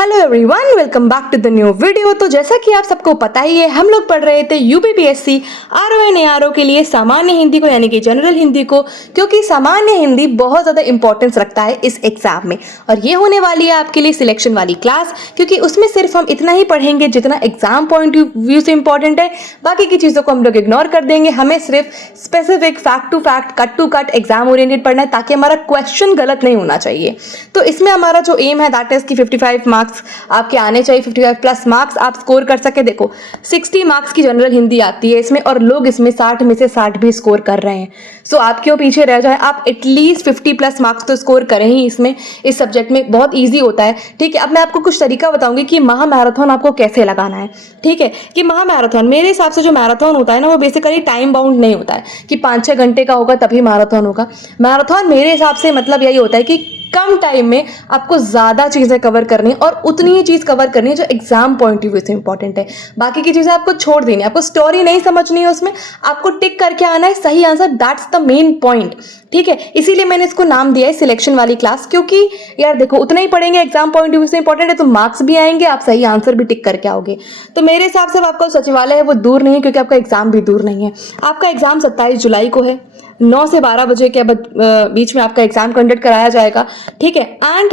Hello everyone, welcome back to the new video. तो जैसा कि आप सबको पता ही है, हम लोग पढ़ रहे थे यूपीपीएससी आरओ एंड एआरओ के लिए सामान्य हिंदी को, यानी कि जनरल हिंदी को, क्योंकि सामान्य हिंदी बहुत ज़्यादा इंपॉर्टेंस रखता है इस एग्जाम में। और ये होने वाली है आपके लिए सिलेक्शन वाली क्लास, क्योंकि उसमें सिर्फ हम इतना ही पढ़ेंगे जितना एग्जाम पॉइंट व्यू से इंपॉर्टेंट है। बाकी की चीज़ों को हम लोग इग्नोर कर देंगे। हमें सिर्फ specific, fact to fact, cut to cut exam oriented पढ़ना है, ताकि हमारा क्वेश्चन गलत नहीं होना चाहिए। तो इसमें हमारा जो एम है दैट इज कि 55 मार्क्स आपके आने चाहिए, 55 प्लस मार्क्स आप स्कोर कर सके। देखो 60 मार्क्स की जनरल हिंदी आती है इसमें, और लोग इसमें 60 में से 60 भी स्कोर कर रहे हैं। सो आप क्यों पीछे रह जाए, आप एटलीस्ट 50 प्लस मार्क्स तो स्कोर करें ही इसमें। इस सब्जेक्ट में बहुत ईजी होता है। ठीक है, अब मैं आपको कुछ तरीका बताऊंगी कि महा मैराथन आपको कैसे लगाना है। ठीक है, कि महा मैराथन, मेरे हिसाब से जो मैराथन होता है ना, वो बेसिकली टाइम बाउंड नहीं होता है कि 5-6 घंटे का होगा तभी मैराथन होगा। मैराथन मेरे हिसाब से मतलब यही होता है कि कम टाइम में आपको ज़्यादा चीज़ें कवर करनी है, और उतनी ही चीज़ कवर करनी है जो एग्जाम पॉइंट ऑफ व्यू से इंपॉर्टेंट है। बाकी की चीज़ें आपको छोड़ देनी है, आपको स्टोरी नहीं समझनी है, उसमें आपको टिक करके आना है सही answer. That's the main point. ठीक है, इसीलिए मैंने इसको नाम दिया है सिलेक्शन वाली क्लास, क्योंकि यार देखो उतना ही पढ़ेंगे, एग्जाम पॉइंट ऑफ व्यू से इंपॉर्टेंट है, तो मार्क्स भी आएंगे, आप सही आंसर भी टिक करके आओगे। तो मेरे हिसाब से आपका सचिवालय है वो दूर नहीं है, क्योंकि आपका एग्जाम भी दूर नहीं है। आपका एग्जाम 27 जुलाई को है, 9 से 12 बजे के बीच में आपका एग्जाम कंडक्ट कराया जाएगा। ठीक है, एंड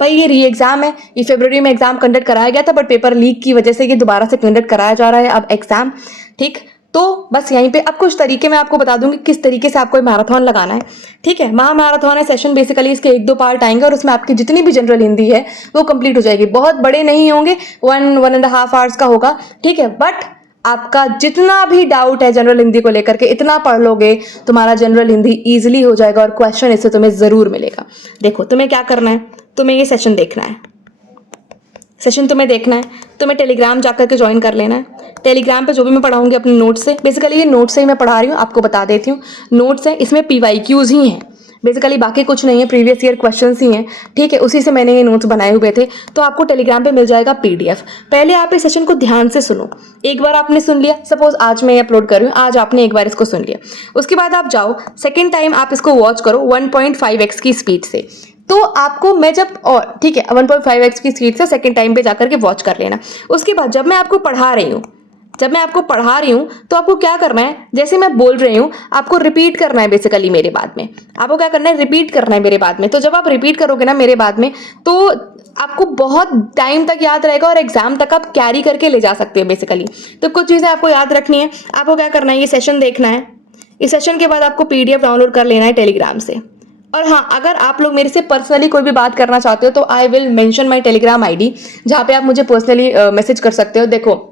भाई ये री एग्जाम है, ये फरवरी में एग्जाम कंडक्ट कराया गया था, बट पेपर लीक की वजह से ये दोबारा से कंडक्ट कराया जा रहा है अब एग्जाम। ठीक, तो बस यहीं पे अब कुछ तरीके मैं आपको बता दूंगी किस तरीके से आपको मैराथन लगाना है। ठीक है, महा मैराथन है सेशन, बेसिकली इसके 1-2 पार्ट आएंगे, और उसमें आपकी जितनी भी जनरल हिंदी है वो कंप्लीट हो जाएगी। बहुत बड़े नहीं होंगे, 1-1.5 आवर्स का होगा। ठीक है, बट आपका जितना भी डाउट है जनरल हिंदी को लेकर के, इतना पढ़ लोगे तुम्हारा जनरल हिंदी इजीली हो जाएगा, और क्वेश्चन इससे तुम्हें जरूर मिलेगा। देखो तुम्हें क्या करना है, तुम्हें ये सेशन देखना है, सेशन तुम्हें देखना है, तुम्हें टेलीग्राम जाकर के ज्वाइन कर लेना है। टेलीग्राम पे जो भी मैं पढ़ाऊंगी अपने नोट्स से, बेसिकली ये नोट्स से ही मैं पढ़ा रही हूँ, आपको बता देती हूँ। नोट्स है, इसमें PYQs ही हैं बेसिकली, बाकी कुछ नहीं है, प्रीवियस ईयर क्वेश्चंस ही हैं। ठीक है, उसी से मैंने ये नोट्स बनाए हुए थे। तो आपको टेलीग्राम पे मिल जाएगा PDF। पहले आप इस सेशन को ध्यान से सुनो। एक बार आपने सुन लिया, सपोज आज मैं अपलोड कर रही हूँ, आज आपने एक बार इसको सुन लिया, उसके बाद आप जाओ सेकेंड टाइम आप इसको वॉच करो 1.5x की स्पीड से। तो आपको मैं जब, और ठीक है 1.5x की स्पीड से सेकेंड टाइम पे जाकर के वॉच कर लेना। उसके बाद जब मैं आपको पढ़ा रही हूँ, तो आपको क्या करना है, जैसे मैं बोल रही हूँ आपको रिपीट करना है बेसिकली मेरे बाद में। आपको क्या करना है, रिपीट करना है मेरे बाद में। तो जब आप रिपीट करोगे ना मेरे बाद में, तो आपको बहुत टाइम तक याद रहेगा, और एग्जाम तक आप कैरी करके ले जा सकते हो बेसिकली। तो कुछ चीज़ें आपको याद रखनी है। आपको क्या करना है, ये सेशन देखना है, इस सेशन के बाद आपको PDF डाउनलोड कर लेना है टेलीग्राम से। और हाँ, अगर आप लोग मेरे से पर्सनली कोई भी बात करना चाहते हो तो I will mention my Telegram ID, जहाँ पे आप मुझे पर्सनली मैसेज कर सकते हो। देखो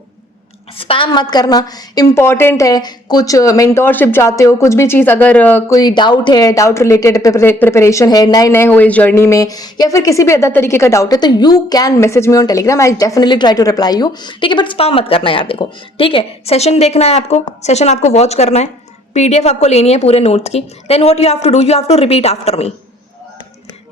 स्पैम मत करना, इंपॉर्टेंट है। कुछ मेंटोरशिप चाहते हो, कुछ भी चीज़, अगर कोई डाउट है, डाउट रिलेटेड प्रिपरेशन है, नए हो इस जर्नी में, या फिर किसी भी अदर तरीके का डाउट है, तो you can message me on Telegram, I definitely try to reply you. ठीक है, बट स्पैम मत करना यार। देखो ठीक है, सेशन देखना है आपको, सेशन आपको वॉच करना है, PDF आपको लेनी है पूरे नोट्स की। Then what you have to do, you have to repeat after me,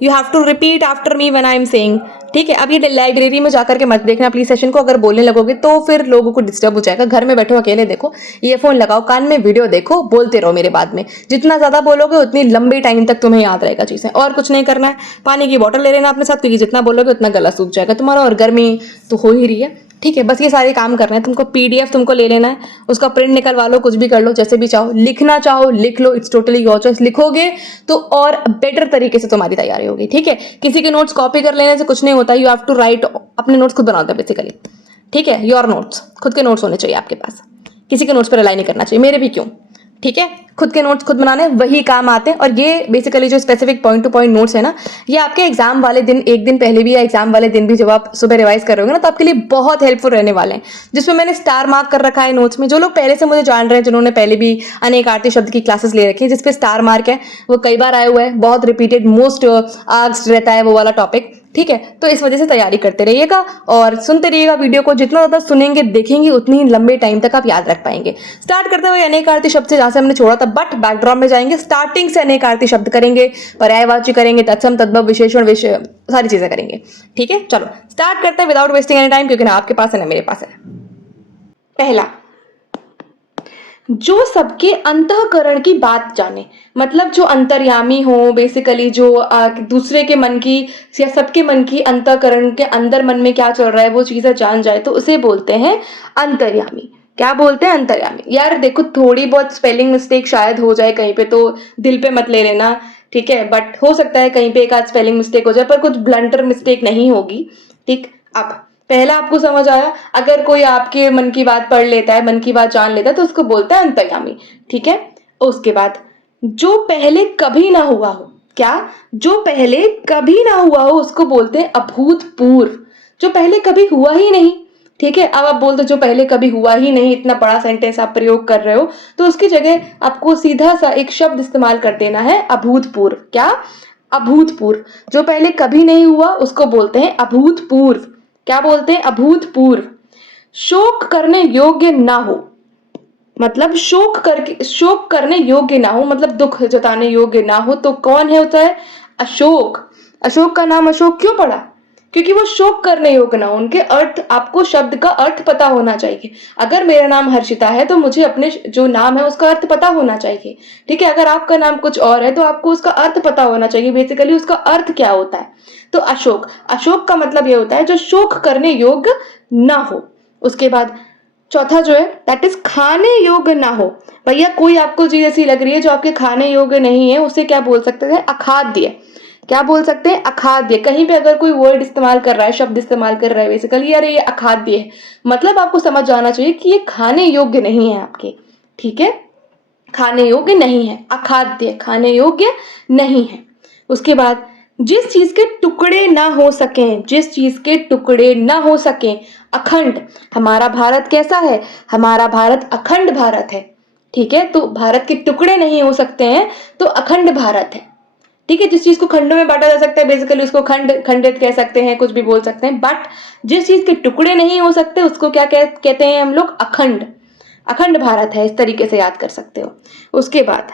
you have to repeat after me when I am saying. ठीक है, अब ये लाइब्रेरी में जाकर के मत देखना प्लीज सेशन को, अगर बोलने लगोगे तो फिर लोगों को डिस्टर्ब हो जाएगा। घर में बैठो अकेले देखो, ईयरफोन लगाओ, कान में वीडियो देखो, बोलते रहो मेरे बाद में। जितना ज्यादा बोलोगे उतनी लंबी टाइम तक तुम्हें याद रहेगा चीजें। और कुछ नहीं करना है, पानी की बोतल ले लेना अपने साथ, क्योंकि जितना बोलोगे उतना गला सूख जाएगा तुम्हारा, और गर्मी तो हो ही रही है। ठीक है, बस ये सारे काम करना है तुमको। PDF तुमको ले लेना है, उसका प्रिंट निकलवा लो, कुछ भी कर लो, जैसे भी चाहो। लिखना चाहो लिख लो, इट्स टोटली योर चॉइस। लिखोगे तो और बेटर तरीके से तुम्हारी तैयारी होगी। ठीक है, किसी के नोट्स कॉपी कर लेने से कुछ नहीं होता, यू हैव टू राइट, अपने नोट्स खुद बनाते हैं बेसिकली। ठीक है, योर नोट्स, खुद के नोट्स होने चाहिए आपके पास, किसी के नोट्स पर रिलाई नहीं करना चाहिए, मेरे भी क्यों। ठीक है, खुद के नोट्स खुद बनाने वही काम आते हैं। और ये बेसिकली जो specific point two point notes है ना, ये आपके एग्जाम वाले दिन, एक दिन पहले भी या एग्जाम वाले दिन भी जब आप सुबह रिवाइज कर रहे होगे ना, तो आपके लिए बहुत हेल्पफुल रहने वाले हैं। जिसमें मैंने स्टार मार्क कर रखा है नोट्स में। जो लोग पहले से मुझे जान रहे हैं, जिन्होंने पहले भी अनेक आरती शब्द की क्लासेस ले रखी है, जिसपे स्टार मार्क है, वो कई बार आए हुए हैं, बहुत रिपीटेड, मोस्ट आस्क्ड रहता है वो वाला टॉपिक। ठीक है, तो इस वजह से तैयारी करते रहिएगा और सुनते रहिएगा वीडियो को। जितना ज़्यादा सुनेंगे देखेंगे उतनी ही लंबे टाइम तक आप याद रख पाएंगे। स्टार्ट करते हुए अनेक आरती शब्द से, जहां से हमने छोड़ा था, बट बैकड्रॉप में जाएंगे, स्टार्टिंग से अनेक आरती शब्द करेंगे, पर्यायवाची करेंगे, तत्सम, तद्भव, विशेषण, विषय, सारी चीजें करेंगे। ठीक है, चलो स्टार्ट करते हैं विदाउट वेस्टिंग एनी टाइम, क्योंकि ना आपके पास है ना मेरे पास है। पहला, जो सबके अंतःकरण की बात जाने, मतलब जो अंतर्यामी हो, बेसिकली जो दूसरे के मन की या सबके मन की अंतःकरण के अंदर मन में क्या चल रहा है वो चीजें जान जाए, तो उसे बोलते हैं अंतर्यामी। क्या बोलते हैं? अंतर्यामी। यार देखो, थोड़ी बहुत स्पेलिंग मिस्टेक शायद हो जाए कहीं पे, तो दिल पे मत ले लेना, ठीक है, बट हो सकता है कहीं पे एक आध स्पेलिंग मिस्टेक हो जाए, पर कुछ ब्लंटर मिस्टेक नहीं होगी। ठीक, अब पहला आपको समझ आया। अगर कोई आपके मन की बात पढ़ लेता है, मन की बात जान लेता है, तो उसको बोलता है अंतर्यामी। ठीक है, उसके बाद जो पहले कभी ना हुआ हो, क्या? जो पहले कभी ना हुआ हो उसको बोलते हैं अभूतपूर्व। जो पहले कभी हुआ ही नहीं। ठीक है, अब आप बोल दो जो पहले कभी हुआ ही नहीं, इतना बड़ा सेंटेंस आप प्रयोग कर रहे हो, तो उसकी जगह आपको सीधा सा एक शब्द इस्तेमाल कर देना है अभूतपूर्व। क्या? अभूतपूर्व। जो पहले कभी नहीं हुआ उसको बोलते हैं अभूतपूर्व। क्या बोलते हैं? अभूतपूर्व। शोक करने योग्य ना हो, मतलब शोक करने योग्य ना हो, मतलब दुख जताने योग्य ना हो, तो कौन है? होता है अशोक। अशोक का नाम अशोक क्यों पड़ा? क्योंकि वो शोक करने योग्य ना हो। उनके अर्थ, आपको शब्द का अर्थ पता होना चाहिए। अगर मेरा नाम हर्षिता है तो मुझे अपने जो नाम है उसका अर्थ पता होना चाहिए। ठीक है, अगर आपका नाम कुछ और है तो आपको उसका अर्थ पता होना चाहिए, बेसिकली उसका अर्थ क्या होता है। तो अशोक, अशोक का मतलब ये होता है जो शोक करने योग्य ना हो। उसके बाद चौथा जो है दैट इज खाने योग्य ना हो। भैया कोई आपको चीज ऐसी लग रही है जो आपके खाने योग्य नहीं है, उसे क्या बोल सकते हैं? अखाद्य। क्या बोल सकते हैं? अखाद्य। कहीं पे अगर कोई वर्ड इस्तेमाल कर रहा है, शब्द इस्तेमाल कर रहा है बेसिकली, यार ये अखाद्य है, मतलब आपको समझ जाना चाहिए कि ये खाने योग्य नहीं है आपके। ठीक है, खाने योग्य नहीं है, अखाद्य, खाने योग्य नहीं है। उसके बाद जिस चीज के टुकड़े ना हो सकें, जिस चीज के टुकड़े ना हो सकें, अखंड। हमारा भारत कैसा है? हमारा भारत अखंड भारत है। ठीक है, तो भारत के टुकड़े नहीं हो सकते हैं तो अखंड भारत है। ठीक है, जिस चीज को खंडों में बांटा जा सकता है बेसिकली उसको खंडित कह सकते हैं, कुछ भी बोल सकते हैं, बट जिस चीज के टुकड़े नहीं हो सकते उसको क्या कहते हैं हम लोग? अखंड। अखंड भारत है, इस तरीके से याद कर सकते हो। उसके बाद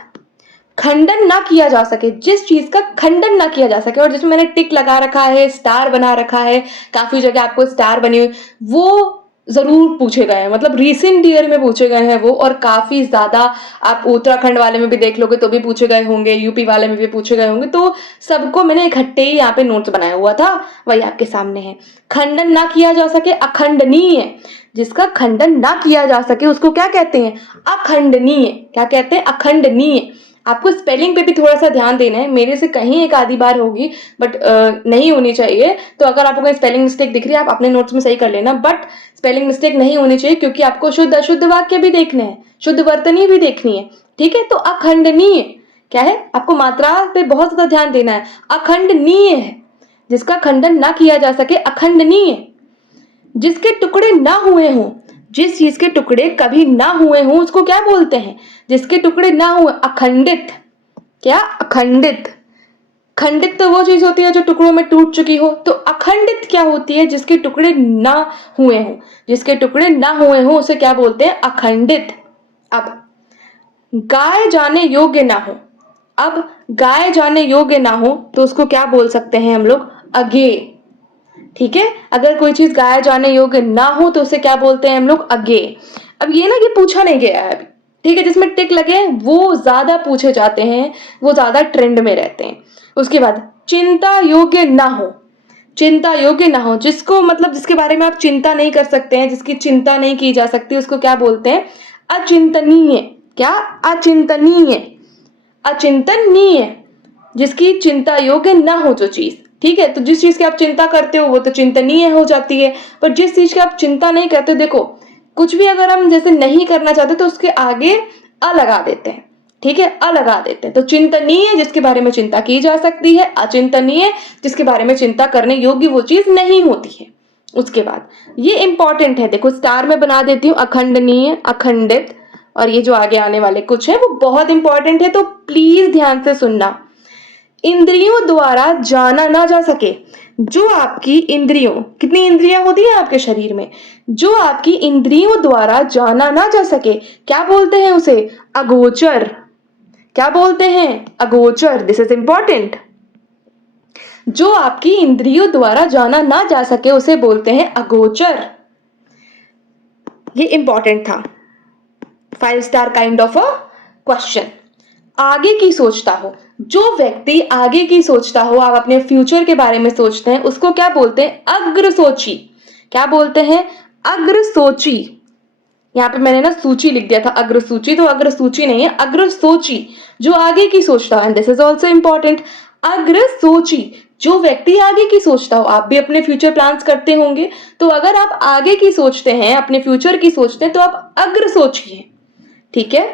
खंडन ना किया जा सके, जिस चीज का खंडन ना किया जा सके, और जिसमें मैंने टिक लगा रखा है, स्टार बना रखा है, काफी जगह आपको स्टार बनी हुई, वो जरूर पूछे गए हैं, मतलब रिसेंट ईयर में पूछे गए हैं वो, और काफी ज्यादा। आप उत्तराखंड वाले में भी देख लोगे तो भी पूछे गए होंगे, यूपी वाले में भी पूछे गए होंगे, तो सबको मैंने इकट्ठे ही यहाँ पे नोट्स बनाया हुआ था, वही आपके सामने है। खंडन ना किया जा सके, अखंडनीय। जिसका खंडन ना किया जा सके उसको क्या कहते हैं? अखंडनीय। क्या कहते हैं? अखंडनीय। आपको स्पेलिंग पे भी थोड़ा सा ध्यान देना है, मेरे से कहीं एक आधी बार होगी, बट नहीं होनी चाहिए। तो अगर आपको कोई स्पेलिंग मिस्टेक दिख रही है आप अपने नोट्स में सही कर लेना, बट स्पेलिंग मिस्टेक नहीं होनी चाहिए, क्योंकि आपको शुद्ध अशुद्ध वाक्य भी देखने हैं, शुद्ध वर्तनी भी देखनी है। ठीक है, तो अखंडनीय क्या है? आपको मात्रा पे बहुत ज्यादा ध्यान देना है। अखंडनीय है, जिसका खंडन ना किया जा सके, अखंडनीय। जिसके टुकड़े ना हुए हों, जिस चीज के टुकड़े कभी ना हुए हों उसको क्या बोलते हैं? जिसके टुकड़े ना हुए, अखंडित। क्या? अखंडित। खंडित तो वो चीज होती है जो टुकड़ों में टूट चुकी हो, तो अखंडित क्या होती है? जिसके टुकड़े ना हुए हों। जिसके टुकड़े ना हुए हों उसे क्या बोलते हैं? अखंडित। अब गाए जाने योग्य ना हो, अब गाए जाने योग्य ना हो तो उसको क्या बोल सकते हैं हम लोग? अज्ञेय। ठीक है, अगर कोई चीज गाया जाने योग्य ना हो तो उसे क्या बोलते हैं हम लोग? अज्ञेय। अब ये ना, ये पूछा नहीं गया है अभी, ठीक है, जिसमें टिक लगे वो ज्यादा पूछे जाते हैं, वो ज्यादा ट्रेंड में रहते हैं। उसके बाद चिंता योग्य ना हो, चिंता योग्य ना हो, जिसको मतलब जिसके बारे में आप चिंता नहीं कर सकते हैं, जिसकी चिंता नहीं की जा सकती, उसको क्या बोलते हैं? अचिंतनीय। क्या? अचिंतनीय। अचिंतनीय, जिसकी चिंता योग्य ना हो जो चीज। ठीक है, तो जिस चीज की आप चिंता करते हो वो तो चिंतनीय हो जाती है, पर जिस चीज की आप चिंता नहीं करते, देखो कुछ भी अगर हम जैसे नहीं करना चाहते तो उसके आगे अ लगा देते हैं। ठीक है, अ लगा देते हैं। तो चिंतनीय जिसके बारे में चिंता की जा सकती है, अचिंतनीय जिसके बारे में चिंता करने योग्य वो चीज नहीं होती है। उसके बाद ये इंपॉर्टेंट है, देखो स्टार में बना देती हूँ, अखंडनीय, अखंडित, और ये जो आगे आने वाले कुछ है वो बहुत इंपॉर्टेंट है, तो प्लीज ध्यान से सुनना। इंद्रियों द्वारा जाना ना जा सके, जो आपकी इंद्रियों, कितनी इंद्रियां होती हैं आपके शरीर में? जो आपकी इंद्रियों द्वारा जाना ना जा सके, क्या बोलते हैं उसे? अगोचर। क्या बोलते हैं? अगोचर। This is important. जो आपकी इंद्रियों द्वारा जाना ना जा सके उसे बोलते हैं अगोचर। ये इंपॉर्टेंट था। 5 star kind of a question. आगे की सोचता हो, जो व्यक्ति आगे की सोचता हो, आप अपने फ्यूचर के बारे में सोचते हैं, उसको क्या बोलते हैं? अग्रसोची। क्या बोलते हैं? अग्रसोची। यहाँ पे मैंने ना सूची लिख दिया था अग्रसूची, तो अग्रसूची नहीं है, अग्रसोची, जो आगे की सोचता है। And this is also important, अग्रसोची, जो व्यक्ति आगे की सोचता हो। आप भी अपने फ्यूचर प्लान्स करते होंगे, तो अगर आप आगे की सोचते हैं, अपने फ्यूचर की सोचते हैं, तो आप अग्रसोची हैं, ठीक है।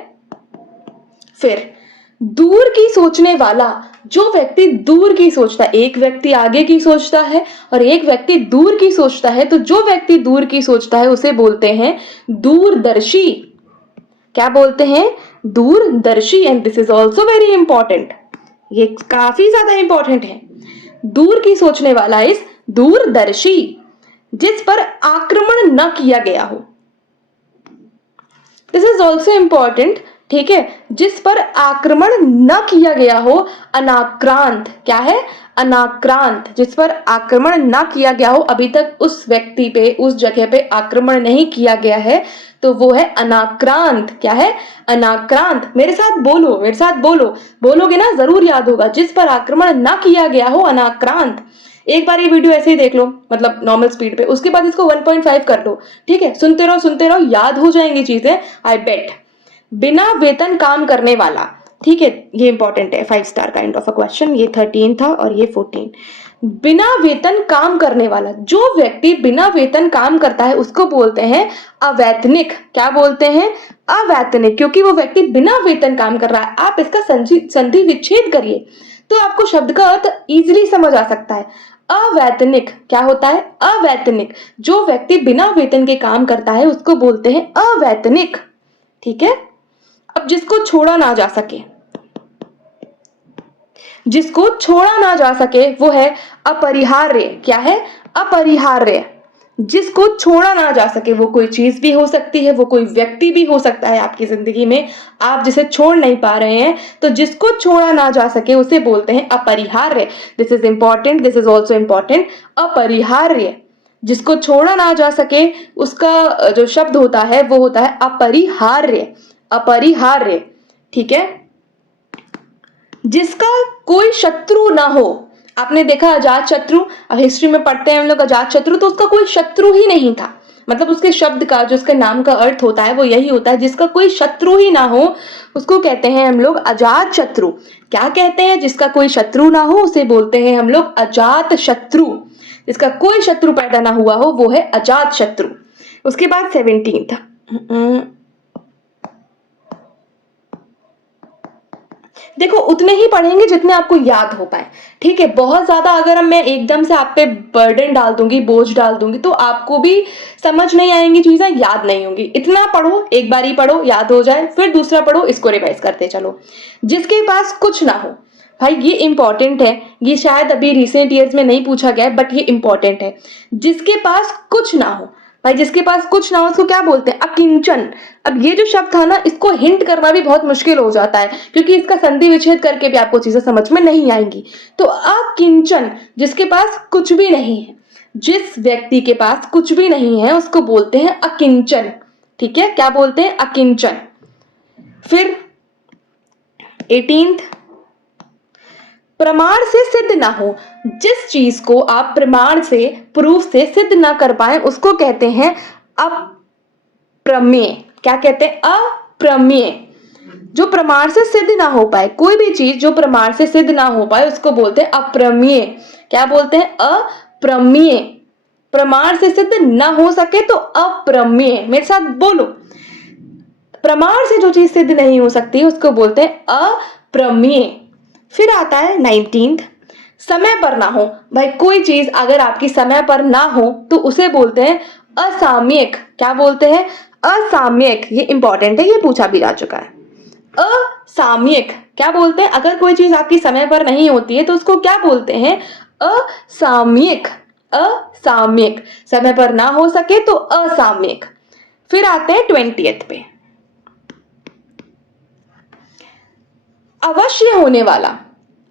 फिर दूर की सोचने वाला, जो व्यक्ति दूर की सोचता है, एक व्यक्ति आगे की सोचता है और एक व्यक्ति दूर की सोचता है, तो जो व्यक्ति दूर की सोचता है उसे बोलते हैं दूरदर्शी। क्या बोलते हैं? दूरदर्शी। And this is also very important, ये काफी ज्यादा इंपॉर्टेंट है। दूर की सोचने वाला इस दूरदर्शी, जिस पर आक्रमण न किया गया हो। दिस इज ऑल्सो इंपॉर्टेंट, ठीक है, जिस पर आक्रमण न किया गया हो। अनाक्रांत। क्या है? अनाक्रांत, जिस पर आक्रमण न किया गया हो, अभी तक उस व्यक्ति पे, उस जगह पे आक्रमण नहीं किया गया है, तो वो है अनाक्रांत। क्या है? अनाक्रांत। मेरे साथ बोलो, मेरे साथ बोलो, बोलोगे ना जरूर याद होगा। जिस पर आक्रमण न किया गया हो, अनाक्रांत। एक बार ये वीडियो ऐसे ही देख लो, मतलब नॉर्मल स्पीड पे, उसके बाद इसको 1.5 कर लो, ठीक है। सुनते रहो, याद हो जाएंगी चीजें, आई बेट। बिना वेतन काम करने वाला, ठीक है, ये इंपॉर्टेंट है, 5 star kind of a question. ये 13 था और ये 14। बिना वेतन काम करने वाला, जो व्यक्ति बिना वेतन काम करता है उसको बोलते हैं अवैतनिक। क्या बोलते हैं? अवैतनिक, क्योंकि वो व्यक्ति बिना वेतन काम कर रहा है। आप इसका संधि विच्छेद करिए तो आपको शब्द का अर्थ इजीली समझ आ सकता है। अवैतनिक क्या होता है? अवैतनिक, जो व्यक्ति बिना वेतन के काम करता है उसको बोलते हैं अवैतनिक, ठीक है। अब जिसको छोड़ा ना जा सके, जिसको छोड़ा ना जा सके वो है अपरिहार्य। क्या है? अपरिहार्य, जिसको छोड़ा ना जा सके। वो कोई चीज भी हो सकती है, वो कोई व्यक्ति भी हो सकता है आपकी जिंदगी में, आप जिसे छोड़ नहीं पा रहे हैं, तो जिसको छोड़ा ना जा सके उसे बोलते हैं अपरिहार्य। This is important, this is also important, अपरिहार्य, जिसको छोड़ा ना जा सके, उसका जो शब्द होता है वो होता है अपरिहार्य। अपरिहार्य, ठीक है। जिसका कोई शत्रु ना हो। आपने देखा अजात शत्रु, हिस्ट्री में पढ़ते हैं हम लोग अजात शत्रु, तो उसका कोई शत्रु ही नहीं था। मतलब उसके शब्द का, जो उसके नाम का अर्थ होता है वो यही होता है, जिसका कोई शत्रु ही ना हो उसको कहते हैं हम लोग अजात शत्रु। क्या कहते हैं? जिसका कोई शत्रु ना हो उसे बोलते हैं हम लोग अजात शत्रु। जिसका कोई शत्रु पैदा ना हुआ हो वो है अजात शत्रु। उसके बाद 17th, देखो उतने ही पढ़ेंगे जितने आपको याद हो पाए, ठीक है। बहुत ज्यादा अगर मैं एकदम से आप पे बर्डन डाल दूंगी, बोझ डाल दूंगी, तो आपको भी समझ नहीं आएंगी, चीजें याद नहीं होंगी। इतना पढ़ो, एक बार ही पढ़ो, याद हो जाए, फिर दूसरा पढ़ो, इसको रिवाइज करते चलो। जिसके पास कुछ ना हो, भाई ये इंपॉर्टेंट है, ये शायद अभी रिसेंट ईयर्स में नहीं पूछा गया है, बट ये इंपॉर्टेंट है। जिसके पास कुछ ना हो, भाई जिसके पास कुछ ना हो उसको क्या बोलते हैं? अकिंचन। अब ये जो शब्द था ना, इसको हिंट करना भी बहुत मुश्किल हो जाता है, क्योंकि इसका संधि विच्छेद करके भी आपको चीजें समझ में नहीं आएंगी। तो अकिंचन, जिसके पास कुछ भी नहीं है, जिस व्यक्ति के पास कुछ भी नहीं है उसको बोलते हैं अकिंचन, ठीक है। क्या बोलते हैं? अकिंचन। फिर 18th, प्रमाण से सिद्ध ना हो। जिस चीज को आप प्रमाण से, प्रूफ से सिद्ध ना कर पाए उसको कहते हैं अप्रमेय। क्या कहते हैं? अप्रमेय। जो प्रमाण से सिद्ध ना हो पाए, कोई भी चीज जो प्रमाण से सिद्ध ना हो पाए उसको बोलते हैं अप्रमेय। क्या बोलते हैं? अप्रमेय। प्रमाण से सिद्ध ना हो सके तो अप्रमेय। मेरे साथ बोलो, प्रमाण से जो चीज सिद्ध नहीं हो सकती उसको बोलते हैं अप्रमेय। फिर आता है 19th, समय पर ना हो। भाई कोई चीज अगर आपकी समय पर ना हो तो उसे बोलते हैं असामयिक। क्या बोलते हैं? असामयिक। ये इंपॉर्टेंट है, ये पूछा भी जा चुका है। असामयिक क्या बोलते हैं? अगर कोई चीज आपकी समय पर नहीं होती है तो उसको क्या बोलते हैं? असामयिक। असामयिक, समय पर ना हो सके तो असामयिक। फिर आते हैं 20th पे, अवश्य होने वाला।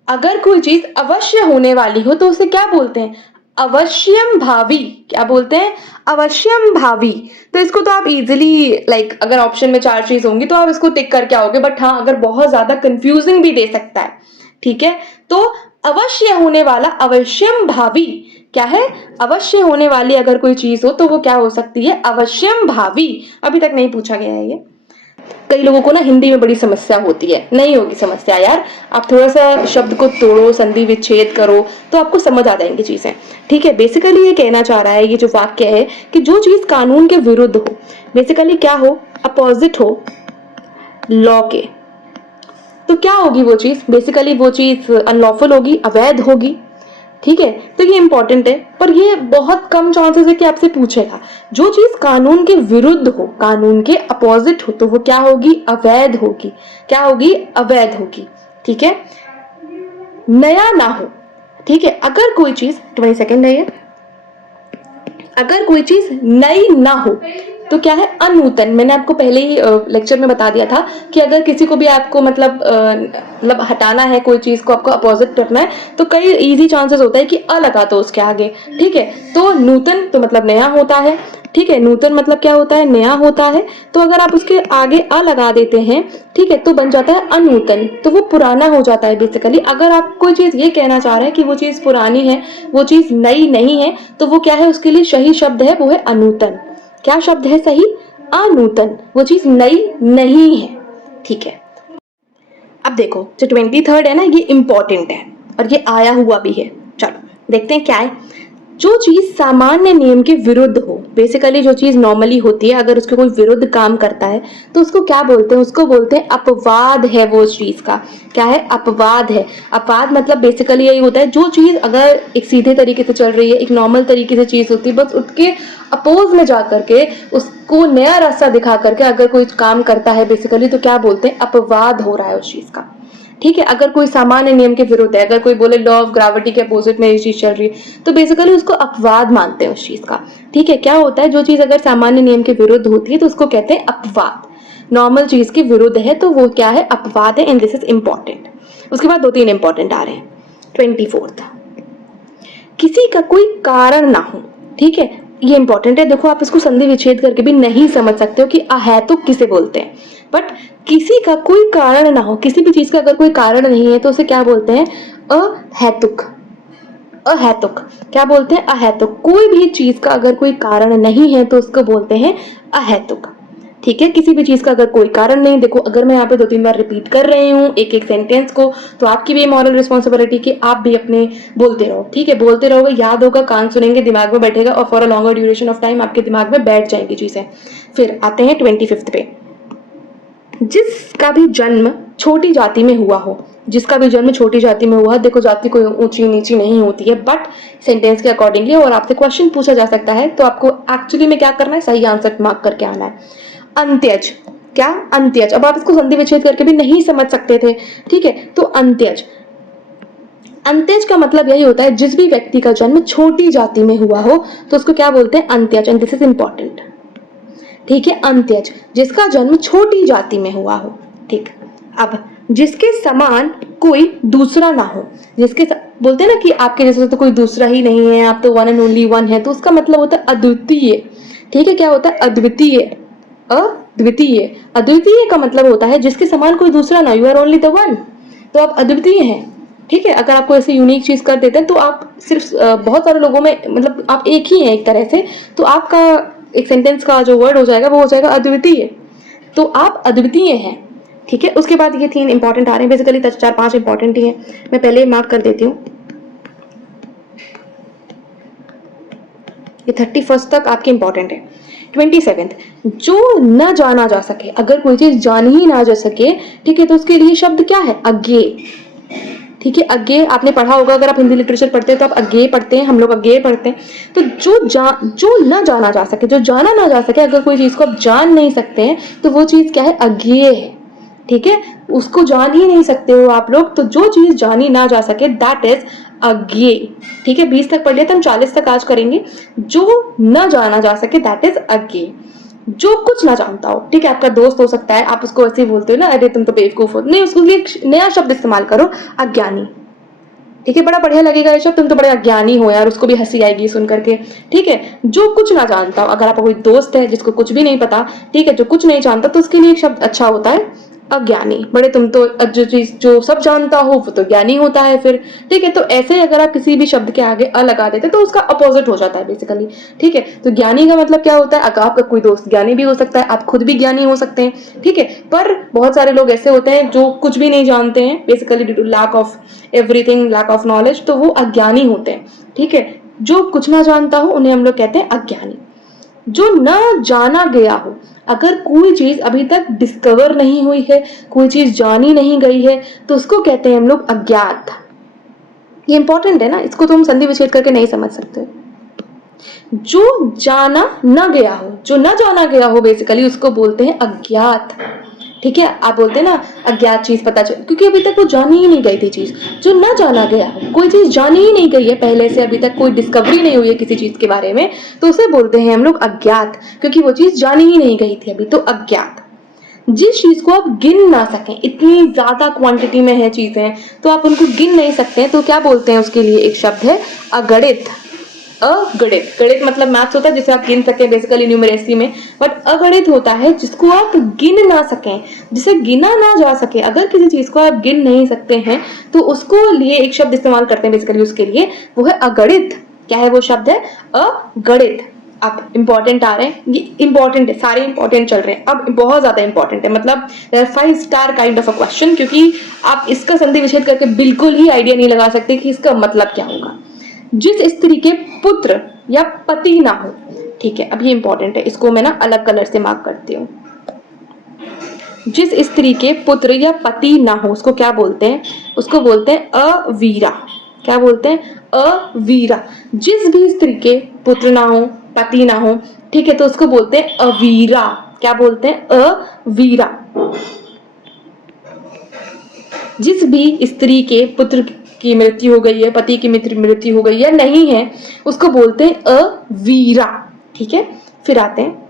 अगर कोई चीज अवश्य होने वाली हो तो उसे क्या बोलते हैं? अवश्यम भावी, क्या बोलते हैं, अवश्यम भावी। तो इसको तो आप इजीली लाइक अगर ऑप्शन में 4 चीज होंगी तो आप इसको टिक करके आओगे, बट हाँ अगर बहुत ज्यादा कंफ्यूजिंग भी दे सकता है, ठीक है। तो अवश्य होने वाला अवश्यम भावी क्या है, अवश्य होने वाली अगर कोई चीज हो तो वो क्या हो सकती है, अवश्यम भावी। अभी तक नहीं पूछा गया है ये। कई लोगों को ना हिंदी में बड़ी समस्या होती है, नहीं होगी समस्या यार, आप थोड़ा सा शब्द को तोड़ो, संधि विच्छेद करो तो आपको समझ आ जाएंगी चीजें, ठीक है। बेसिकली ये कहना चाह रहा है, ये जो वाक्य है कि जो चीज कानून के विरुद्ध हो, बेसिकली क्या हो, अपोजिट हो लॉ के, तो क्या होगी वो चीज, बेसिकली वो चीज अनलॉफुल होगी, अवैध होगी, ठीक है। तो ये इंपॉर्टेंट है, पर ये बहुत कम चांसेस है कि आपसे पूछेगा। जो चीज कानून के विरुद्ध हो, कानून के अपोजिट हो, तो वो क्या होगी, अवैध होगी, क्या होगी, अवैध होगी, ठीक है। नया ना हो, ठीक है, अगर कोई चीज 20 सेकेंड है ये, अगर कोई चीज नई ना हो तो क्या है, अनूतन। मैंने आपको पहले ही लेक्चर में बता दिया था कि अगर किसी को भी आपको मतलब हटाना है, कोई चीज को आपको अपोजिट करना है, तो कई इजी चांसेस होता है कि अ लगा दो उसके आगे, ठीक है। तो नूतन तो मतलब नया होता है, ठीक है, नूतन मतलब क्या होता है, नया होता है। तो अगर आप उसके आगे अ लगा देते हैं, ठीक है, तो बन जाता है अनूतन, तो वो पुराना हो जाता है बेसिकली। अगर आप कोई चीज ये कहना चाह रहे हैं कि वो चीज पुरानी है, वो चीज नई नहीं है, तो वो क्या है, उसके लिए सही शब्द है वो है अनूतन। क्या शब्द है सही, अनूतन, वो चीज नई नहीं है, ठीक है। अब देखो जो 23rd है ना, ये इंपॉर्टेंट है और ये आया हुआ भी है। चलो देखते हैं क्या है। जो चीज सामान्य नियम के विरुद्ध हो, बेसिकली जो चीज नॉर्मली होती है, अगर उसके कोई विरुद्ध काम करता है तो उसको क्या बोलते हैं, उसको बोलते हैं अपवाद है वो चीज का। क्या है, अपवाद है। अपवाद मतलब बेसिकली यही होता है, जो चीज अगर एक सीधे तरीके से चल रही है, एक नॉर्मल तरीके से चीज होती है, बस उसके अपोज में जा करके, उसको नया रास्ता दिखा करके अगर कोई काम करता है बेसिकली, तो क्या बोलते हैं, अपवाद हो रहा है उस चीज का, ठीक है। अगर कोई सामान्य नियम के विरुद्ध है, अगर कोई बोले लॉ ऑफ ग्रेविटी के अपोजिट में ये चीज चल रही है, तो बेसिकली उसको अपवाद मानते हैं उस चीज का, ठीक है। क्या होता है, जो चीज अगर सामान्य नियम के विरुद्ध होती है तो उसको कहते हैं अपवाद। नॉर्मल चीज के विरुद्ध है तो वो क्या है, अपवाद है, एंड दिस इज इंपॉर्टेंट। उसके बाद 2-3 इंपॉर्टेंट आ रहे हैं। 24th, किसी का कोई कारण ना हो, ठीक है, ये इंपॉर्टेंट है। देखो आप इसको संधि विच्छेद करके भी नहीं समझ सकते हो कि अहेतुक किसे बोलते हैं, बट किसी का कोई कारण ना हो, किसी भी चीज का अगर कोई कारण नहीं है तो उसे क्या बोलते हैं, अहेतुक। अहेतुक क्या बोलते हैं, अहेतुक। कोई भी चीज का अगर कोई कारण नहीं है तो उसको बोलते हैं अहेतुक, ठीक है। किसी भी चीज का अगर कोई कारण नहीं, देखो अगर मैं यहाँ पे 2-3 बार रिपीट कर रही हूँ एक एक सेंटेंस को, तो आपकी भी मॉरल रिस्पॉन्सिबिलिटी कि आप भी अपने बोलते रहो, ठीक है। बोलते रहोगे, याद होगा, कान सुनेंगे, दिमाग में बैठेगा और for a longer duration of time आपके दिमाग में बैठ जाएंगी चीजें। फिर आते हैं 25th पे, जिसका भी जन्म छोटी जाति में हुआ हो, जिसका भी जन्म छोटी जाति में हुआ, देखो जाति कोई ऊंची नीची नहीं होती है, बट सेंटेंस के अकॉर्डिंगली, और आपसे क्वेश्चन पूछा जा सकता है, तो आपको एक्चुअली में क्या करना है, सही आंसर मार्क करके आना है। अंत्यज, क्या, अंत्यज। अब आप इसको संधि विच्छेद करके भी नहीं समझ सकते थे, ठीक है, तो अंत्यज। अंत्यज का मतलब यही होता है, जिस भी व्यक्ति का जन्म छोटी जाति में हुआ हो तो उसको क्या बोलते हैं, अंत्यज, एंड दिस इज इंपॉर्टेंट, ठीक है। अंत्यज, जिसका जन्म छोटी जाति में हुआ हो, ठीक। अब जिसके समान कोई दूसरा ना हो, जिसके बोलते हैं ना कि आपके जैसे तो कोई दूसरा ही नहीं है, आप तो वन एंड ओनली वन है, तो उसका मतलब होता है अद्वितीय, ठीक है। क्या होता है, अद्वितीय। अद्वितीय, अद्वितीय का मतलब होता है जिसके समान कोई दूसरा ना, you are only the one, तो आप अद्वितीय हैं, ठीक है। अगर आपको ऐसे यूनिक चीज कर देते हैं तो आप सिर्फ बहुत सारे लोगों में, मतलब आप एक ही हैं एक तरह से, तो आपका एक सेंटेंस का जो वर्ड हो जाएगा वो हो जाएगा अद्वितीय, तो आप अद्वितीय हैं, ठीक है। उसके बाद ये 3 इंपॉर्टेंट आ रहे हैं, बेसिकली 4-5 इंपॉर्टेंट ही हैं, मैं पहले ही मार्क कर देती हूँ। ये 31st तक आपके इंपॉर्टेंट है। 27th, जो न जाना जा सके, अगर कोई चीज जान ही ना जा सके, ठीक है, तो उसके लिए शब्द क्या है, अज्ञेय, ठीक है। अज्ञेय आपने पढ़ा होगा, अगर आप हिंदी लिटरेचर पढ़ते हैं तो आप अज्ञेय पढ़ते हैं, हम लोग अज्ञेय पढ़ते हैं। तो जो न जाना जा सके, जो जाना ना जा सके, अगर कोई चीज को आप जान नहीं सकते हैं तो वो चीज क्या है, अज्ञेय है, ठीक है। उसको जान ही नहीं सकते हो आप लोग, तो जो चीज जानी ना जा सके दैट इज अज्ञेय, ठीक है। 20 तक पढ़ लिया, तो हम 40 तक आज करेंगे। जो न जाना जा सके दैट इज अज्ञेय, जो कुछ ना जानता हो, ठीक है। आपका दोस्त हो सकता है, आप उसको ऐसे ही बोलते हो ना, अरे तुम तो बेवकूफ हो, नहीं, उसको लिए नया शब्द इस्तेमाल करो, अज्ञानी, ठीक है, बड़ा बढ़िया लगेगा ये शब्द, तुम तो बड़े अज्ञानी हो यार, उसको भी हंसी आएगी सुन करके। ठीक है, जो कुछ ना जानता हो, अगर आपका कोई दोस्त है जिसको कुछ भी नहीं पता, ठीक है, जो कुछ नहीं जानता, तो उसके लिए एक शब्द अच्छा होता है अज्ञानी। बड़े तुम तो जो चीज जो सब जानता हो वो तो ज्ञानी होता है फिर। ठीक है, तो ऐसे ही अगर आप किसी भी शब्द के आगे अ लगा देते तो उसका अपोजिट हो जाता है बेसिकली। ठीक है, तो ज्ञानी का मतलब क्या होता है, अगर आपका कोई दोस्त ज्ञानी भी हो सकता है, आप खुद भी ज्ञानी हो सकते हैं। ठीक है, पर बहुत सारे लोग ऐसे होते हैं जो कुछ भी नहीं जानते हैं basically due to lack of everything, lack of knowledge, तो वो अज्ञानी होते हैं। ठीक है, जो कुछ ना जानता हो उन्हें हम लोग कहते हैं अज्ञानी। जो न जाना गया हो, अगर कोई चीज अभी तक डिस्कवर नहीं हुई है, कोई चीज जानी नहीं गई है, तो उसको कहते हैं हम लोग अज्ञात। ये इंपॉर्टेंट है ना, इसको तो हम संधि विच्छेद करके नहीं समझ सकते। जो जाना न गया हो, जो न जाना गया हो बेसिकली उसको बोलते हैं अज्ञात। ठीक है, आप बोलते हैं ना अज्ञात चीज पता चल, क्योंकि अभी तक वो जानी ही नहीं गई थी चीज। जो न जाना गया हो, कोई चीज जानी ही नहीं गई है पहले से, अभी तक कोई डिस्कवरी नहीं हुई है किसी चीज के बारे में, तो उसे बोलते हैं हम लोग अज्ञात, क्योंकि वो चीज जानी ही नहीं गई थी अभी, तो अज्ञात। जिस चीज को आप गिन ना सकें, इतनी ज्यादा क्वांटिटी में है चीजें तो आप उनको गिन नहीं सकते, तो क्या बोलते हैं उसके लिए, एक शब्द है अगणित। अगणित, गणित मतलब मैथ्स होता है जिसे आप गिन सकें बेसिकली न्यूमरेसी में, बट अगणित होता है जिसको आप गिन ना सकें, जिसे गिना ना जा सके। अगर किसी चीज को आप गिन नहीं सकते हैं तो उसको लिए एक शब्द इस्तेमाल करते हैं बेसिकली उसके लिए, वो है अगणित। क्या है वो शब्द, है अगणित। अब इंपॉर्टेंट आ रहे हैं, ये इंपॉर्टेंट है, सारे इंपॉर्टेंट चल रहे हैं, अब बहुत ज्यादा इंपॉर्टेंट है, मतलब 5 star kind of a question, क्योंकि आप इसका संधि विच्छेद करके बिल्कुल ही आइडिया नहीं लगा सकते कि इसका मतलब क्या होगा। जिस स्त्री के पुत्र या पति ना हो, ठीक है, अब ये इंपॉर्टेंट है, इसको मैं ना अलग कलर से मार्क करती हूँ। जिस स्त्री के पुत्र या पति ना हो उसको क्या बोलते हैं, उसको बोलते हैं अवीरा। क्या बोलते हैं, अवीरा। जिस भी स्त्री के पुत्र ना हो, पति ना हो, ठीक है, तो उसको बोलते हैं अवीरा। क्या बोलते हैं, अवीरा। जिस भी स्त्री के पुत्र की मृत्यु हो गई है, पति की मृत्यु हो गई है, नहीं है, उसको बोलते हैं अवीरा। ठीक है, फिर आते हैं